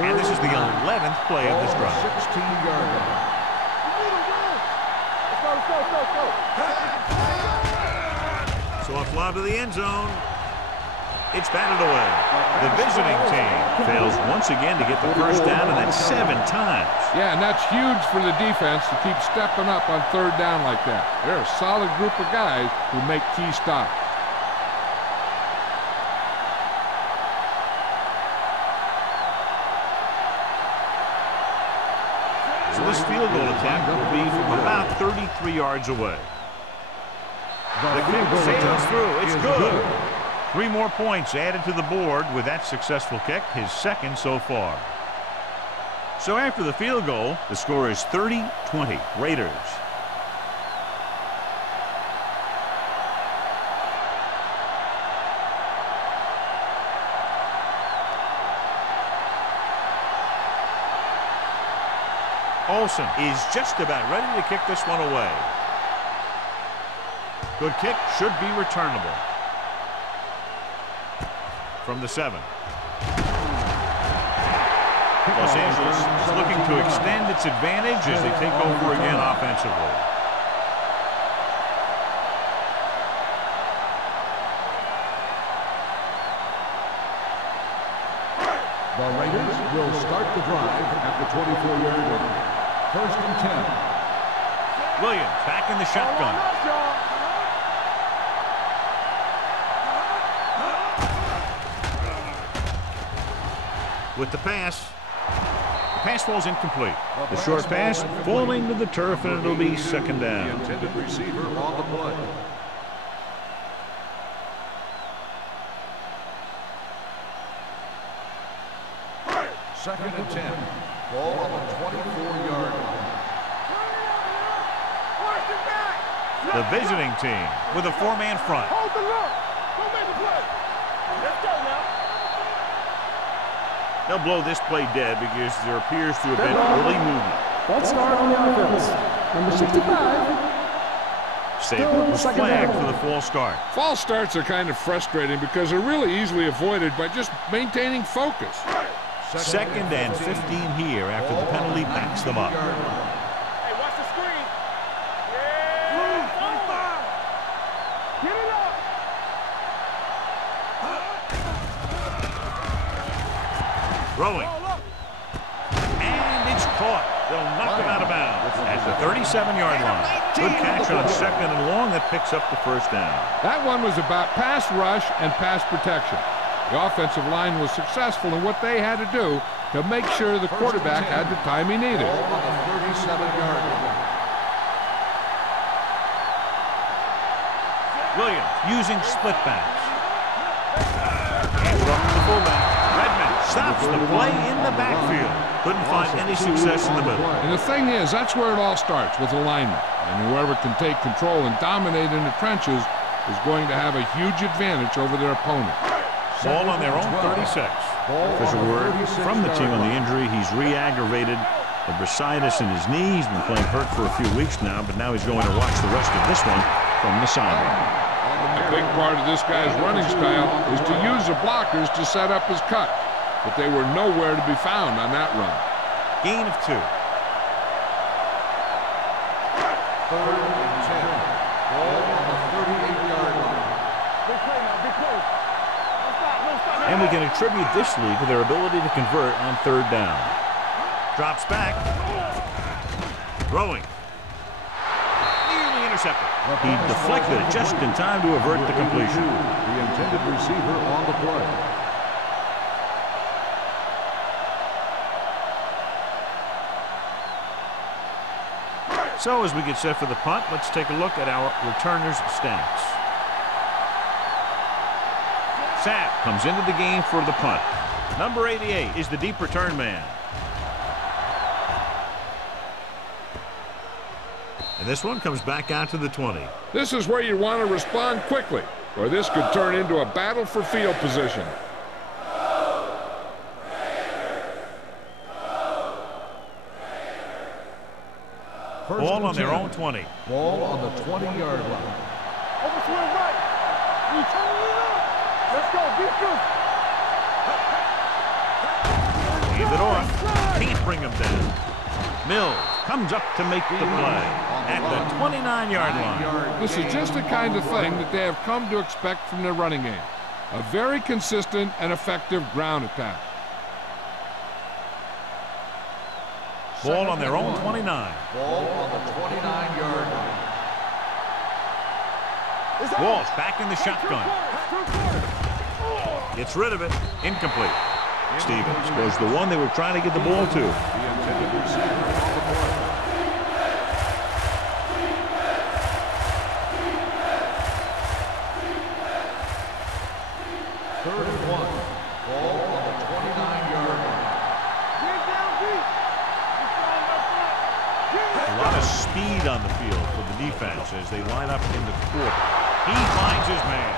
And this is the 11th play of this drive. 16-yard line. So a fly to the end zone. It's batted away. The visiting team fails once again to get the first down, and that's 7 times. Yeah, and that's huge for the defense to keep stepping up on 3rd down like that. They're a solid group of guys who make key stops. So this field goal attempt will be from about 33 yards away. The kick sails through. It's good. 3 more points added to the board with that successful kick, his 2nd so far. So after the field goal, the score is 30-20, Raiders. Olsen is just about ready to kick this one away. Good kick, should be returnable. From the 7. Los Angeles is looking to extend its advantage as they take over again offensively. The Raiders will start the drive at the 24-yard line. 1st and 10. Williams back in the shotgun. With the pass. The pass falls incomplete. The short pass falling to the turf, and it'll be 2nd down. The intended receiver on the play. Second and 10. Ball on the 24-yard line. The visiting team with a 4-man front. Hold the look. Go make the play. Let's go now. They'll blow this play dead because there appears to have been early movement. False start on the offense. Number 65. Stabler was flagged for the false start. False starts are kind of frustrating because they're really easily avoided by just maintaining focus. 2nd and 15 here after the penalty backs them up. Hey, watch the screen. Yeah. 25. Get it up. Throwing. And it's caught. They'll knock him out of bounds at the 37-yard line. Good catch on 2nd and long that picks up the 1st down. That one was about pass rush and pass protection. The offensive line was successful in what they had to do to make sure the quarterback had the time he needed. Ball on the 37-yard line. Williams using split backs. Hands it off to the fullback. Redmond stops the play in the backfield. Couldn't find any success in the middle. And the thing is, that's where it all starts, with alignment. And whoever can take control and dominate in the trenches is going to have a huge advantage over their opponent. Ball on their own 36. Official word from the team on the injury. He's re-aggravated a bursitis in his knee. He's been playing hurt for a few weeks now, but now he's going to watch the rest of this one from the sideline. A big part of this guy's running style is to use the blockers to set up his cut, but they were nowhere to be found on that run. Gain of 2. 3rd and 10. Ball on the 38-yard line. Big play now, big play. No stop. And we can attribute this lead to their ability to convert on 3rd down. Drops back. Throwing. Nearly intercepted. He deflected it just in time to avert the completion. The intended receiver on the play. So as we get set for the punt, let's take a look at our returners' stats. Sapp comes into the game for the punt. Number 88 is the deep return man. And this one comes back out to the 20. This is where you want to respond quickly, or this could turn into a battle for field position. Ball on their own 20. Ball on the 20-yard line. Overswing right. You turn it up. Let's go. Beat you. Leave it off. Can't bring him down. Mills comes up to make the play at the 29-yard line. This is just the kind of thing that they have come to expect from their running game. A very consistent and effective ground attack. Ball on their own 29. Ball on the 29-yard line. Walsh back in the shotgun. Gets rid of it. Incomplete. Stevens was the one they were trying to get the ball to. The intended receiver on the play. Third and 1. Ball on the 29-yard line. A lot of speed on the field for the defense as they line up in the quarter. He finds his man.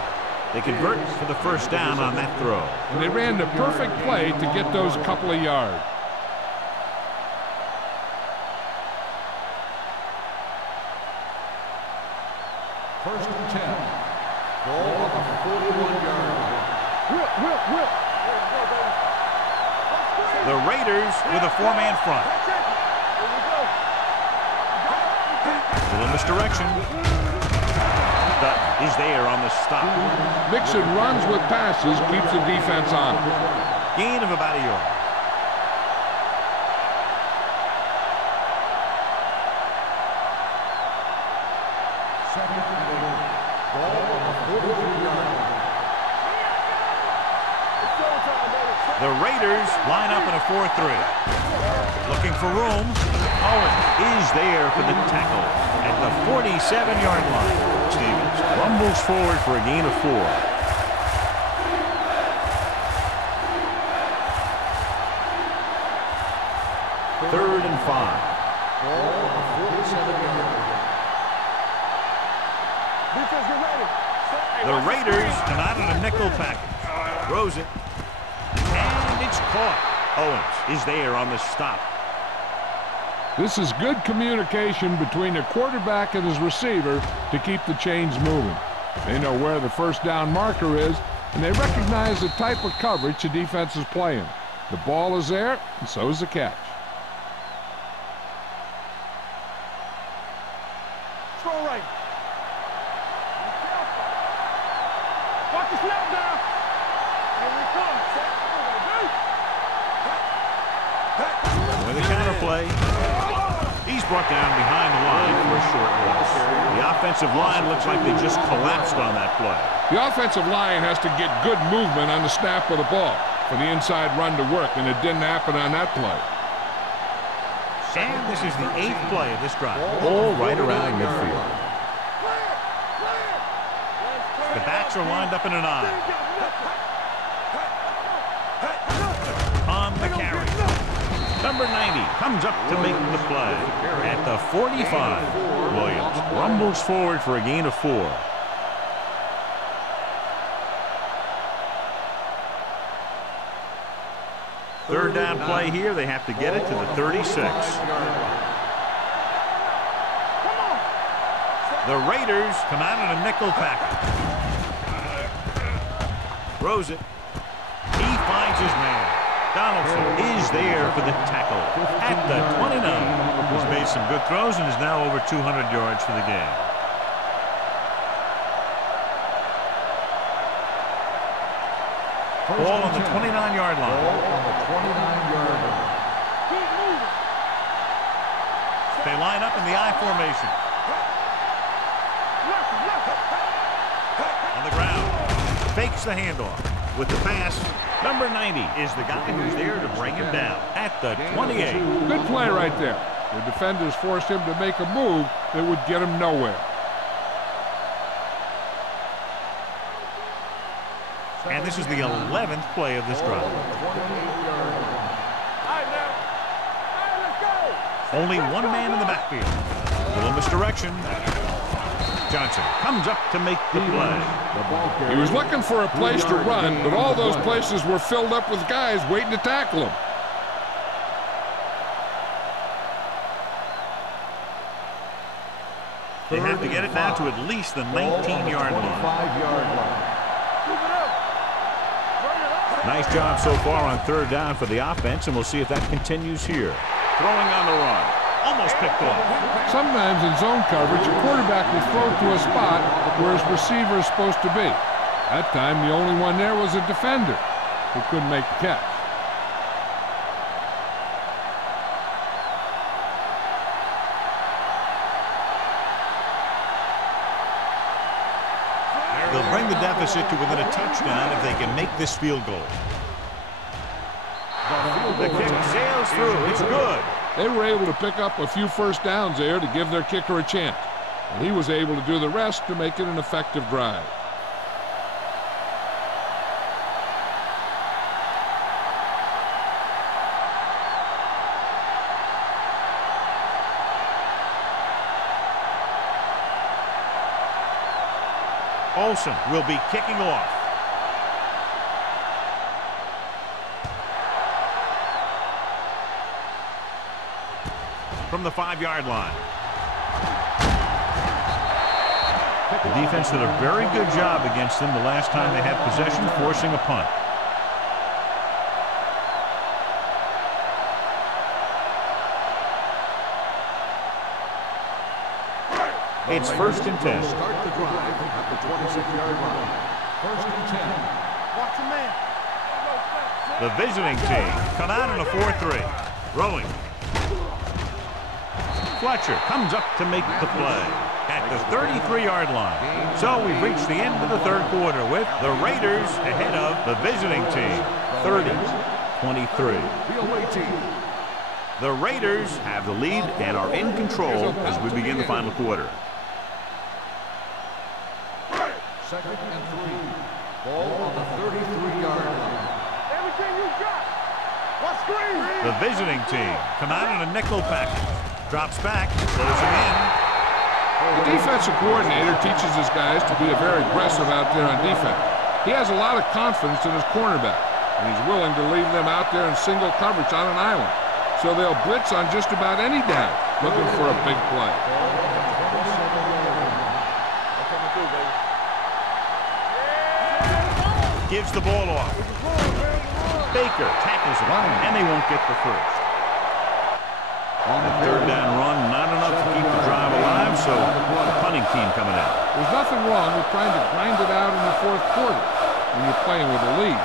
They convert for the first down on that throw. And they ran the perfect play to get those couple of yards. First and 10. Ball on the 41-yard line. The Raiders with a four-man front. Little misdirection. Dutton is there on the stop. Mixon runs with passes, keeps the defense on. Gain of about a yard. Second and 8. Ball on the 43-yard line. The Raiders line up in a 4-3. Looking for room. Owen is there for the tackle at the 47-yard line. Stevens rumbles forward for a gain of 4. Third and 5. Ball on the 47-yard line. The Raiders come out in a nickel package. Throws it. And it's caught. Owens is there on the stop. This is good communication between the quarterback and his receiver to keep the chains moving. They know where the first down marker is, and they recognize the type of coverage the defense is playing. The ball is there, and so is the catch. Throw right. Watch the snap down. Here we come. With a counter play. He's brought down behind the line for a short loss. The offensive line looks like they just collapsed on that play. The offensive line has to get good movement on the snap of the ball for the inside run to work, and it didn't happen on that play. And this is the 8th play of this drive. All right around midfield. The backs are lined up in an eye. On the carry. Number 90 comes up to make the play at the 45. Williams rumbles forward for a gain of 4. Third down play here. They have to get it to the 36. The Raiders come out in a nickel package. Throws it. He finds his man. Donaldson is there for the tackle at the 29. He's made some good throws and is now over 200 yards for the game. Ball on the 29-yard line. Ball on the 29-yard line. They line up in the I formation. On the ground. Fakes the handoff. With the pass, number 90 is the guy who's there to bring him down at the 28. Good play right there. The defenders forced him to make a move that would get him nowhere. And this is the 11th play of this drive. Only one man in the backfield. A little misdirection. Johnson comes up to make the play. He was looking for a place to run, but all those places were filled up with guys waiting to tackle him. They have to get it now to at least the 19-yard line. Nice job so far on third down for the offense, and we'll see if that continues here. Throwing on the run. Almost picked off. Sometimes in zone coverage, a quarterback will throw to a spot where his receiver is supposed to be. That time, the only one there was a defender who couldn't make the catch. They'll bring the deficit to within a touchdown if they can make this field goal. The kick sails through. It's good. They were able to pick up a few first downs there to give their kicker a chance. And he was able to do the rest to make it an effective drive. Olsen will be kicking off. From the 5-yard line. The defense did a very good job against them the last time they had possession, forcing a punt. It's 1st and 10. Start the drive at the 26-yard line. 1st and 10. Watch a man. The visiting team come out in a 4-3. Rolling. Fletcher comes up to make the play at the 33-yard line. So we've reached the end of the third quarter with the Raiders ahead of the visiting team, 30-23. The away team. The Raiders have the lead and are in control as we begin the final quarter. 2nd and 3. Ball on the 33-yard line. Everything you got. Watch screen. The visiting team come out in a nickel package. Drops back, closing in. The defensive coordinator teaches his guys to be very aggressive out there on defense. He has a lot of confidence in his cornerback, and he's willing to leave them out there in single coverage on an island. So they'll blitz on just about any down, looking for a big play. Gives the ball off. Baker tackles him, and they won't get the first. On the third down run, not enough to keep the drive alive, so the punting team coming out. There's nothing wrong with trying to grind it out in the fourth quarter when you're playing with a lead.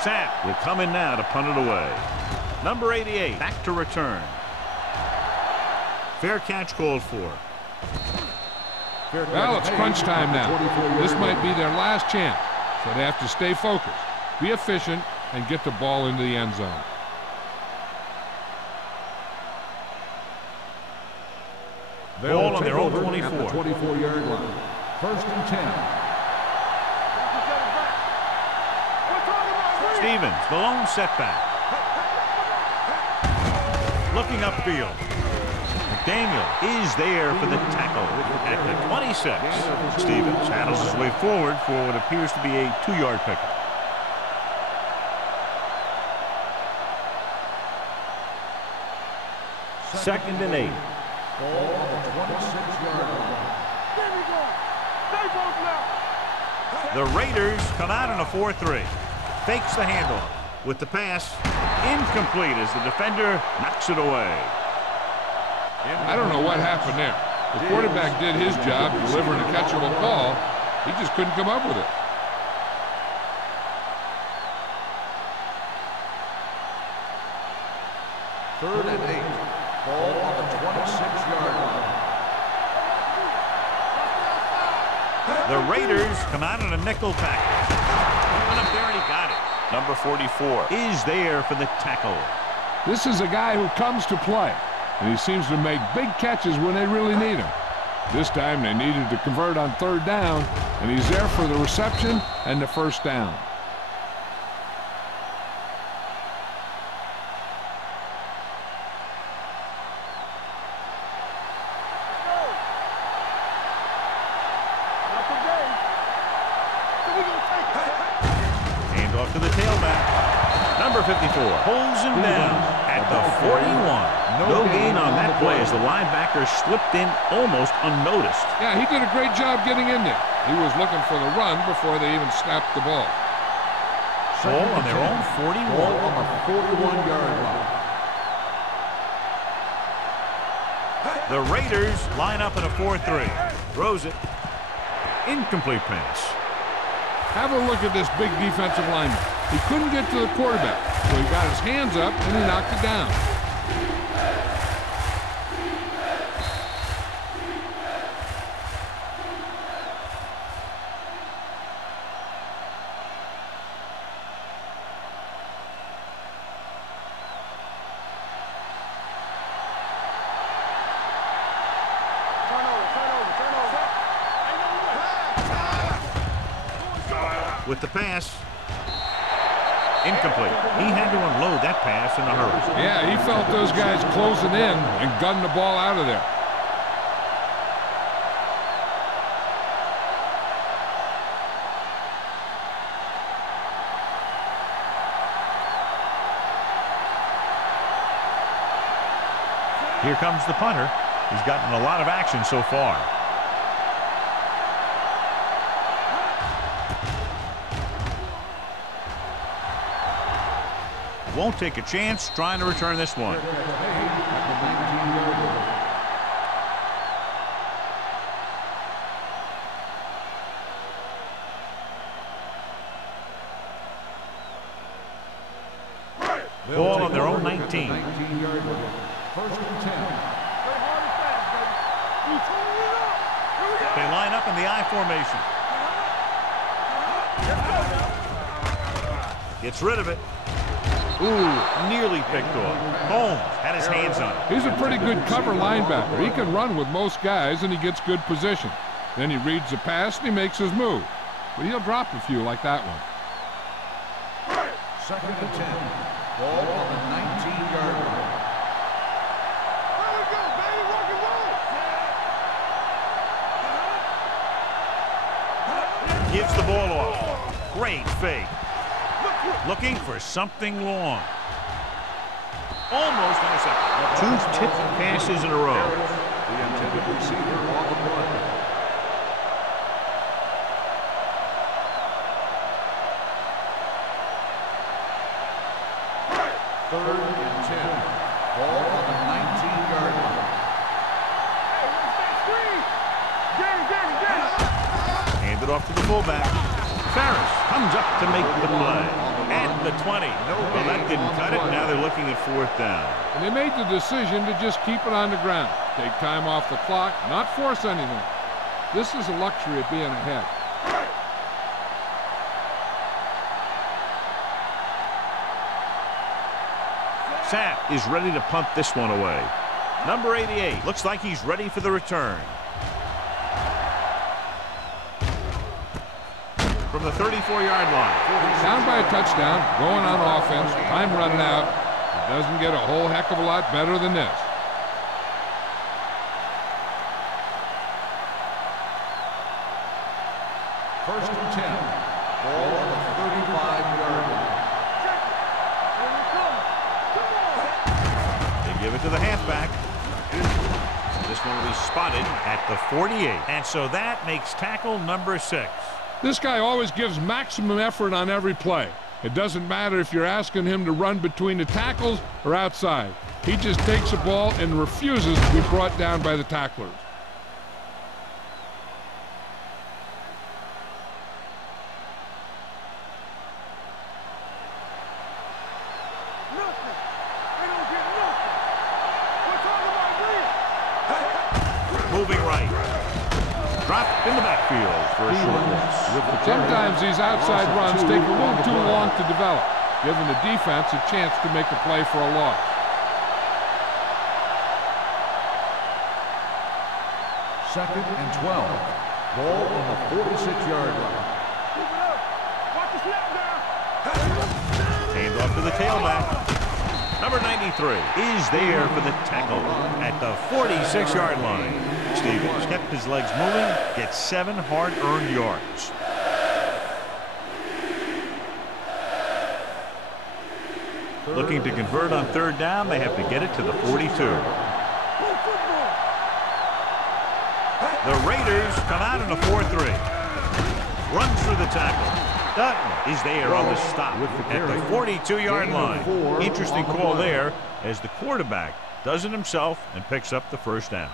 Sapp will come in now to punt it away. Number 88 back to return. Fair catch called for. Well, it's crunch time now. This might be their last chance, so they have to stay focused, be efficient, and get the ball into the end zone. Ball on their own 24. 24-yard line. 1st and 10. Stevens, the lone setback. Looking upfield. McDaniel is there for the tackle at the 26. Stevens handles his way forward for what appears to be a 2-yard pickup. Second and 8. Ball on the 26-yard line. There we go. Stay both now. The Raiders come out in a 4-3. Fakes the handoff with the pass. Incomplete as the defender knocks it away. I don't know what happened there. The quarterback did his job delivering a catchable ball. He just couldn't come up with it. Third and 8. Ball on the 26-yard line. The Raiders come out in a nickel tackle. Went up there and he got it. Number 44 is there for the tackle. This is a guy who comes to play, and he seems to make big catches when they really need him. This time they needed to convert on 3rd down, and he's there for the reception and the 1st down. Hand off to the tailback. Number 54 holds him down at the 41. No gain on that play as the linebacker slipped in almost unnoticed. Yeah, he did a great job getting in there. He was looking for the run before they even snapped the ball. Ball on their own 41. Ball on the 41-yard line. The Raiders line up in a 4-3. Throws it. Incomplete pass. Have a look at this big defensive lineman. He couldn't get to the quarterback, so he got his hands up and he knocked it down. With the pass. Incomplete. He had to unload that pass in a hurry. Yeah, he felt those guys closing in and gunned the ball out of there. Here comes the punter. He's gotten a lot of action so far. Won't take a chance trying to return this one. Ball on their own 19. 19-yard line. 1st and 10. They line up in the I formation. Gets rid of it. Ooh, nearly picked off. Holmes had his hands on it. He's a pretty good cover linebacker. He can run with most guys, and he gets good position. Then he reads the pass, and he makes his move. But he'll drop a few like that one. 2nd and 10. Ball on the 19-yard line. There we go, baby, rock and roll. Gives the ball off. Great fake. Looking for something long. Almost intercepted. 2 tipped passes in a row. The intended receiver on the play. Third and 10. Ball on the 19-yard line. Hey, what's that screen? Get it. Hand it off to the fullback. Ferris comes up to make the play. At the 20. Well, that didn't cut it. Now they're looking at 4th down. And they made the decision to just keep it on the ground. Take time off the clock, not force anything. This is a luxury of being ahead. Sapp is ready to punt this one away. Number 88 looks like he's ready for the return. From the 34-yard line. Down by a touchdown, going on offense, time running out. It doesn't get a whole heck of a lot better than this. First and 10. Ball on the 35-yard line. They give it to the halfback. This one will be spotted at the 48. And so that makes tackle number 6. This guy always gives maximum effort on every play. It doesn't matter if you're asking him to run between the tackles or outside. He just takes the ball and refuses to be brought down by the tacklers. Nothing. They don't get nothing. We're talking about this. Moving right. Dropped in the backfield. for a short loss. Sometimes these outside runs take a little too long to develop, giving the defense a chance to make a play for a loss. Second and 12. Ball on the 46-yard line. Watch the snap now. Hand off to the tailback. Number 93 is there for the tackle at the 46-yard line. Stevens kept his legs moving, gets 7 hard-earned yards. Looking to convert on third down, they have to get it to the 42. The Raiders come out in a 4-3. Runs through the tackle. Dutton is there on the stop at the 42-yard line. Interesting call there as the quarterback does it himself and picks up the first down.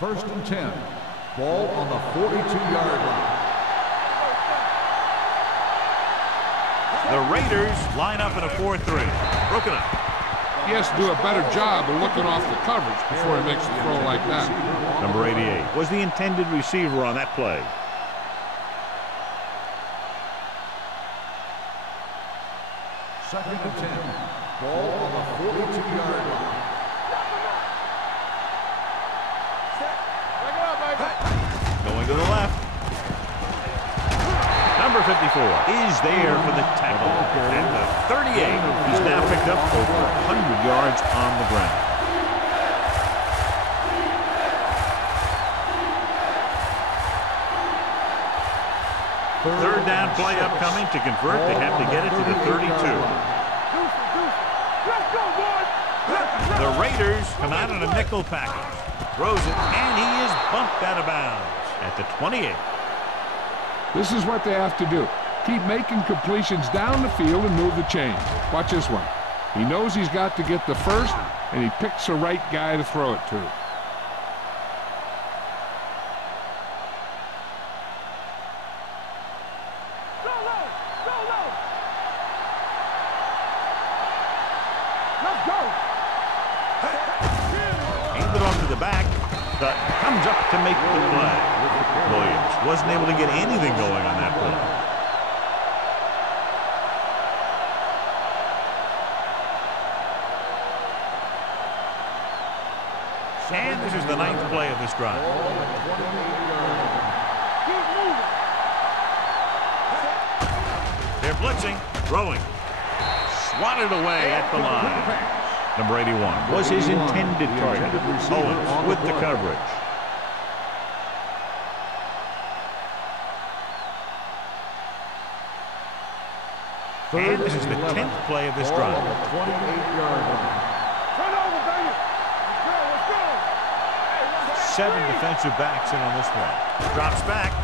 First and 10. Ball on the 42-yard line. The Raiders line up in a 4-3. Broken up. He has to do a better job of looking off the coverage before he makes a throw like that. Number 88 was the intended receiver on that play. Second and 10. Ball on the 42-yard line. Going to the left. Number 54 is there for the tackle. And the 38 is now picked up over 100 yards on the ground. Third down play upcoming. To convert, they have to get it to the 32. The Raiders come out in a nickel package. Throws it, and he is bumped out of bounds at the 28. This is what they have to do. Keep making completions down the field and move the chains. Watch this one. He knows he's got to get the first, and he picks the right guy to throw it to. Let's go. Handed off to the back. Dutton comes up to make the play. Williams wasn't able to get anything going on that play. And this is the 9th play of this drive. They're blitzing, throwing. Swatted away at the line. Number 81 was his intended target. Owens with the coverage. And this is the 10th play of this drive. 28-yard line. Turn over, baby. Let's go. 7 defensive backs in on this one. Drops back.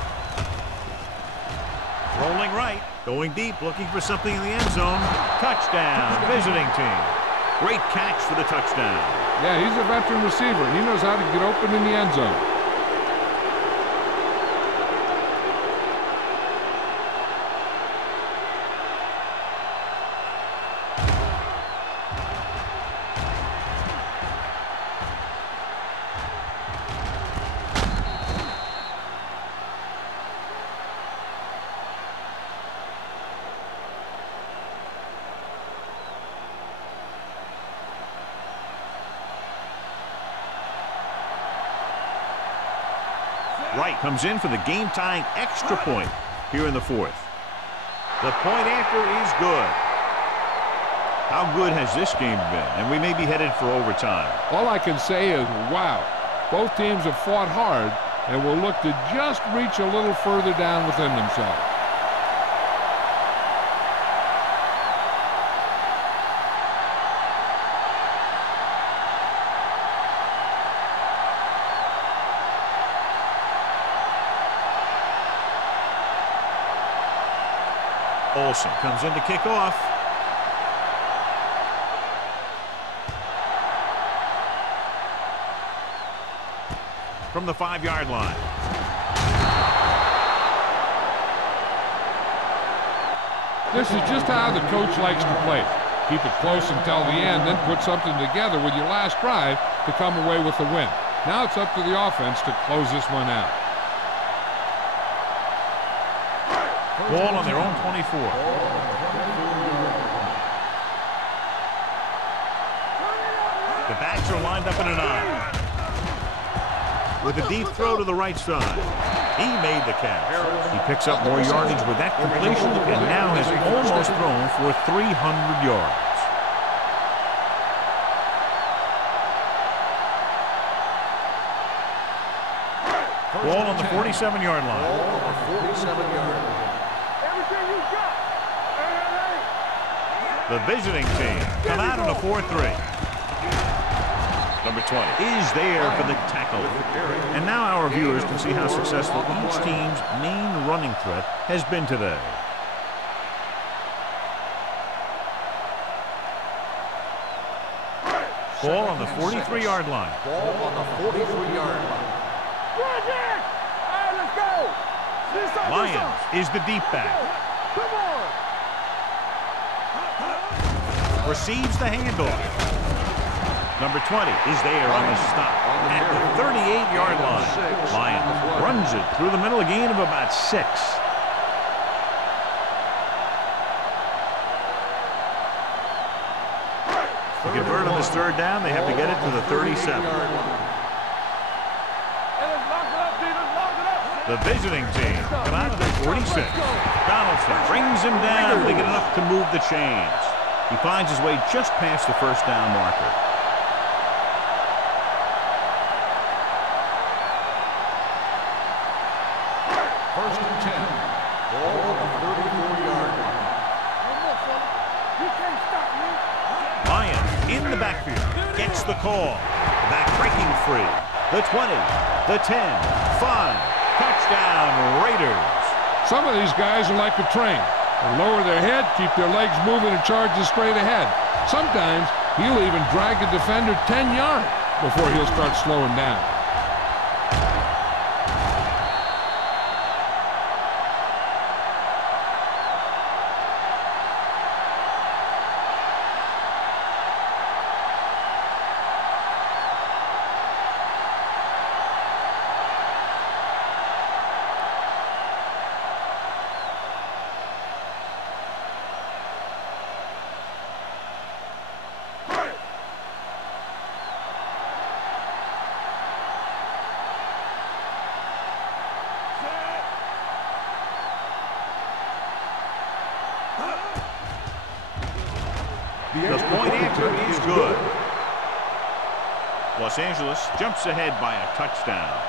Rolling right. Going deep, looking for something in the end zone. Touchdown, visiting team. Great catch for the touchdown. Yeah, he's a veteran receiver. He knows how to get open in the end zone. Wright comes in for the game-tying extra point here in the 4th. The point after is good. How good has this game been? And we may be headed for overtime. All I can say is, wow. Both teams have fought hard and will look to just reach a little further down within themselves. Olsen comes in to kick off. From the 5-yard line. This is just how the coach likes to play. Keep it close until the end, then put something together with your last drive to come away with the win. Now it's up to the offense to close this one out. Ball on their own 24. The backs are lined up in an I. With a deep throw to the right side. He made the catch. He picks up more yardage with that completion and now has almost thrown for 300 yards. Ball on the 47-yard line. Ball on the 47-yard line. Everything you got. The visiting team come out on a 4-3. Number 20 is there for the tackle. And now our viewers can see how successful each team's main running threat has been today. Ball on the 43-yard line. Ball on the 43-yard line. Run it! All right, let's go. This on, Lyons is the deep back. Come on. Receives the handoff. Number 20 is there on the stop at the 38-yard line. Lyons runs it through the middle, a gain of about 6. To convert on this third down, they have to get it to the 37. The visiting team come out of the 46. Donaldson brings him down to get enough to move the chains. He finds his way just past the first down marker. First and 10. Ball on the 34-yard line. You can't stop me. Lyons in the backfield gets the call. The back breaking free. The 20, the 10, 5. Touchdown, Raiders. Some of these guys are like a train. They lower their head, keep their legs moving, and charge it straight ahead. Sometimes he'll even drag a defender 10 yards before he'll start slowing down. The point after is good. Los Angeles jumps ahead by a touchdown.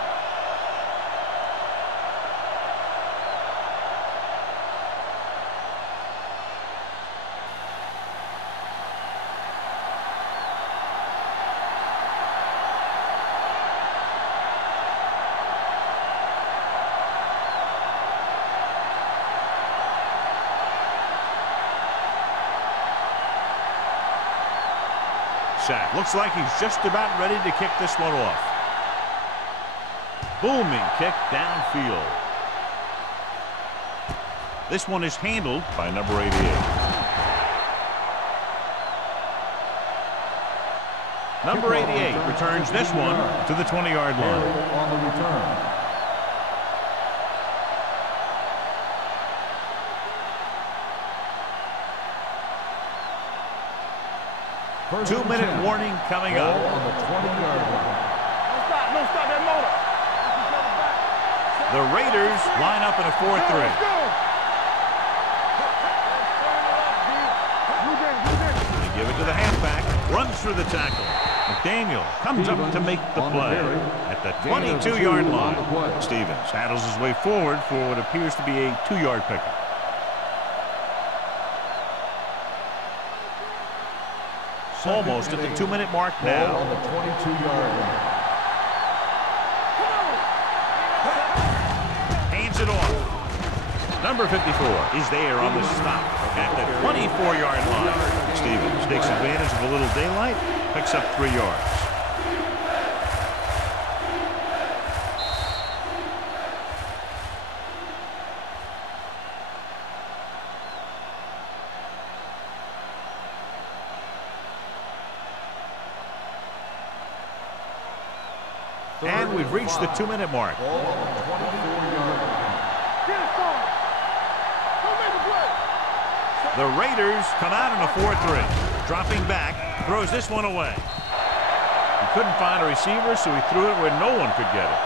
Sack. Looks like he's just about ready to kick this one off. Booming kick downfield. This one is handled by number 88. Number 88 returns this one to the 20-yard line. On the return. 2-minute warning coming up. On the 20-yard line. Don't stop that motor. The Raiders line up in a 4-3. They give it to the halfback. Runs through the tackle. McDaniel comes up to make the play at the 22-yard line. Stevens paddles his way forward for what appears to be a 2-yard pickup. Almost at the 2-minute mark now. On the 22-yard line. Hands it off. Number 54 is there on the stop at the 24-yard line. Stevens takes advantage of a little daylight, picks up 3 yards. And we've reached the 2-minute mark. Ball on the 24-yard line. Get it, son. Don't make a play. The Raiders come out in a 4-3. Dropping back, throws this one away. He couldn't find a receiver, so he threw it where no one could get it.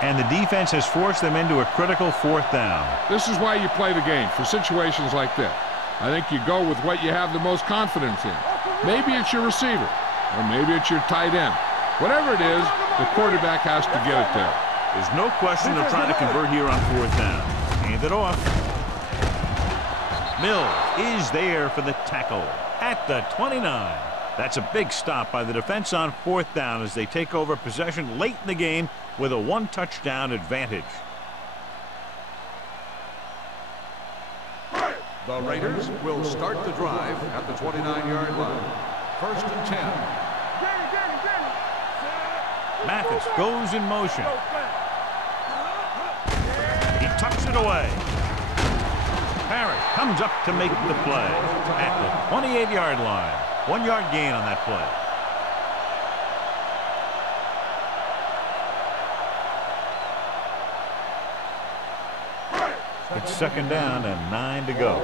And the defense has forced them into a critical 4th down. This is why you play the game, for situations like this. I think you go with what you have the most confidence in. Maybe it's your receiver, or maybe it's your tight end. Whatever it is, the quarterback has to get it there. There's no question they're trying to convert here on 4th down. Hand it off. Mills is there for the tackle at the 29. That's a big stop by the defense on 4th down as they take over possession late in the game with a 1-touchdown advantage. The Raiders will start the drive at the 29-yard line. 1st and 10. Mathis goes in motion. He tucks it away. Parrish comes up to make the play at the 28-yard line. 1-yard gain on that play. It's 2nd down and 9 to go.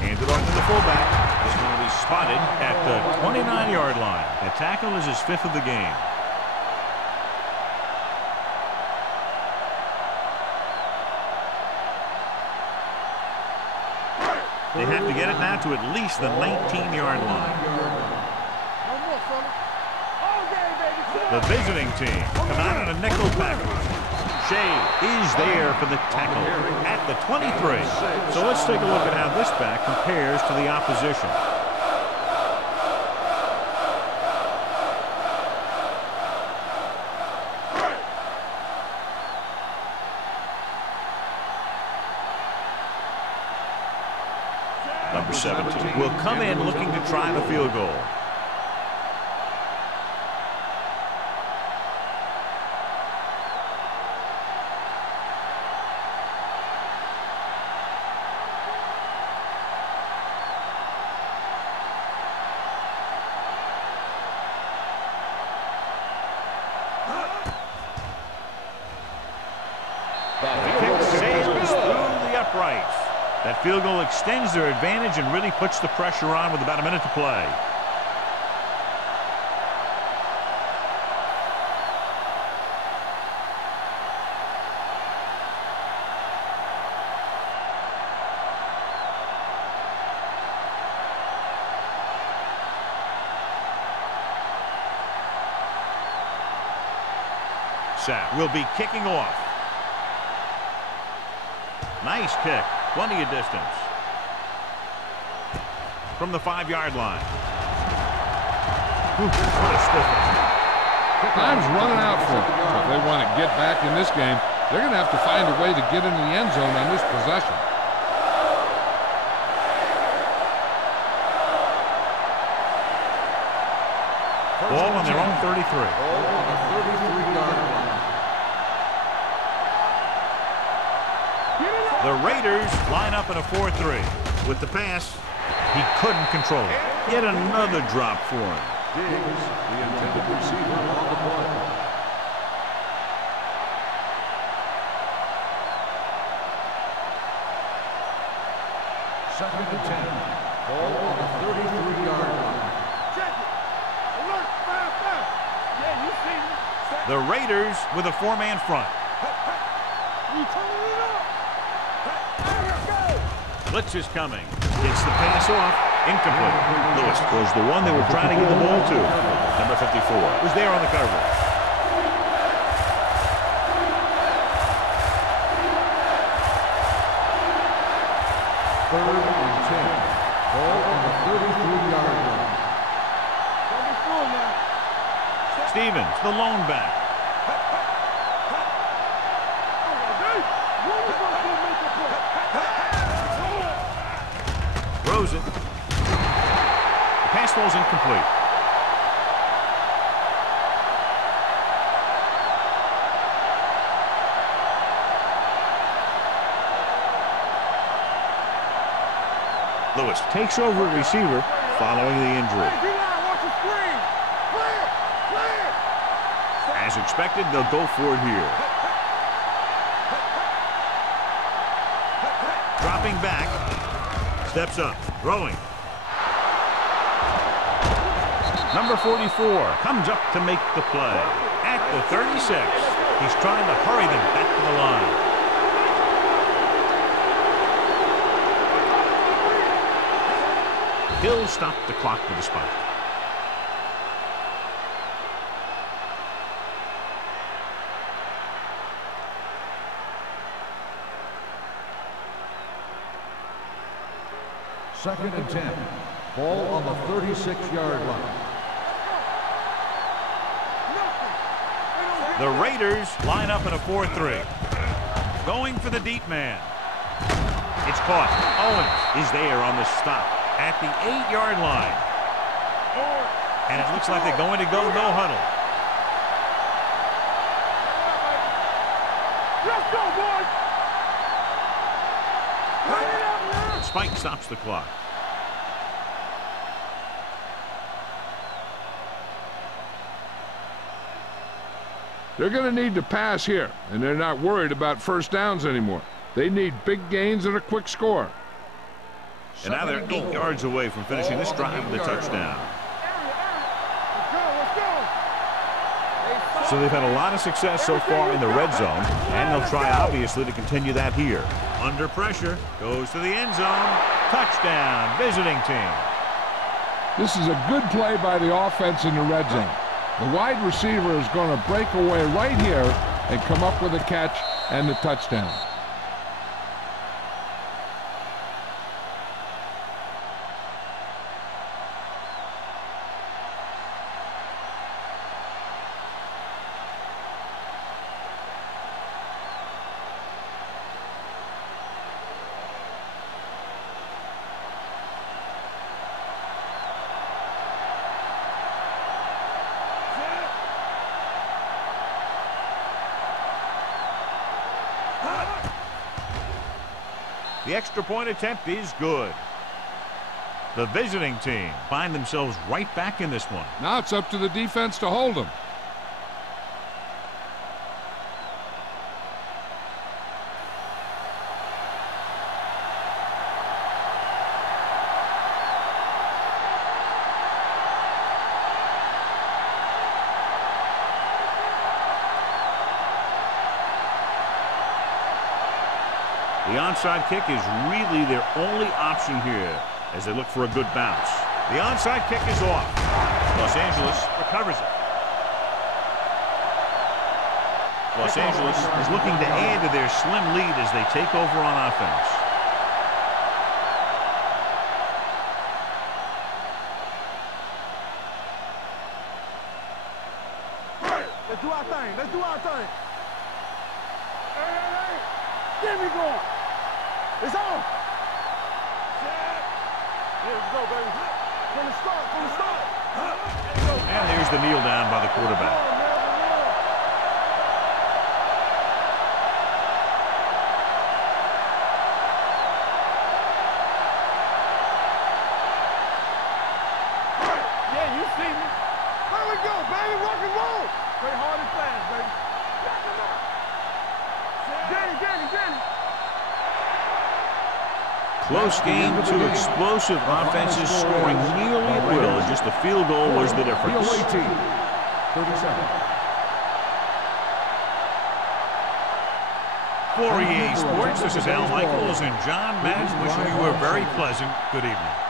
Hands it off to the fullback. This one will be spotted at the 29-yard line. The tackle is his 5th of the game. They have to get it now to at least the 19-yard line. The visiting team come out in a nickel package. Shea is there for the tackle at the 23. So let's take a look at how this back compares to the opposition. Number 17 will come in looking to try the field goal. The kick sails through the uprights. That field goal extends their advantage and really puts the pressure on with about a minute to play. Sapp will be kicking off. Nice kick. Plenty of distance. From the 5-yard line. What a stiffness. Time's running out for them. If they want to get back in this game, they're going to have to find a way to get into the end zone on this possession. Ball on their own 33. Ball on the 33-yard line. The Raiders line up in a 4-3. With the pass, he couldn't control it. Yet another drop for him. Diggs, the intended receiver on the play. Second and 10. Ball on the 33-yard line. Check it. Alert, fire. Yeah, you see me. The Raiders with a 4-man front. You turning it up. Blitz is coming. Gets the pass off. Incomplete. Lewis was the one they were trying to get the ball to. Number 54 was there on the coverage. Third and 10. Ball on the 33-yard line. Don't be fooled now. Stevens, the lone back. Throws it. The pass falls incomplete. Lewis takes over at receiver following the injury. D-line, watch the screen. Clear, clear. As expected, they'll go for it here. Dropping back. Steps up. Throwing. Number 44 comes up to make the play. At the 36. He's trying to hurry them back to the line. He'll stop the clock with a spike. Second and 10. Ball on the 36-yard line. The Raiders line up in a 4-3. Going for the deep man. It's caught. Owens is there on the stop at the 8-yard line. And it looks like they're going to go no huddle. Let's go, boys. Turn it up now. Spike stops the clock. They're going to need to pass here, and they're not worried about first downs anymore. They need big gains and a quick score. And now they're 8 yards away from finishing this drive with a touchdown. Let's go, let's go. So they've had a lot of success so far in the red zone, and they'll try, obviously, to continue that here. Under pressure, goes to the end zone. Touchdown, visiting team. This is a good play by the offense in the red zone. The wide receiver is going to break away right here and come up with a catch and the touchdown. The extra point attempt is good. The visiting team find themselves right back in this one. Now it's up to the defense to hold them. The onside kick is really their only option here as they look for a good bounce. The onside kick is off. Los Angeles recovers it. Los Angeles is looking to add to their slim lead as they take over on offense. Let's do our thing. Let's do our thing. Hey. Get me going. It's on. Here we go, baby. From the start, from the start. And there's the kneel down by the quarterback. Yeah, you see me. There we go, baby. Rock and roll. Play hard and fast, baby. Danny. Close game, two explosive offenses scoring nearly at will, and just the field goal was the difference. 30 seconds. For EA Sports, this is Al Michaels and John Madden wishing you a very pleasant good evening.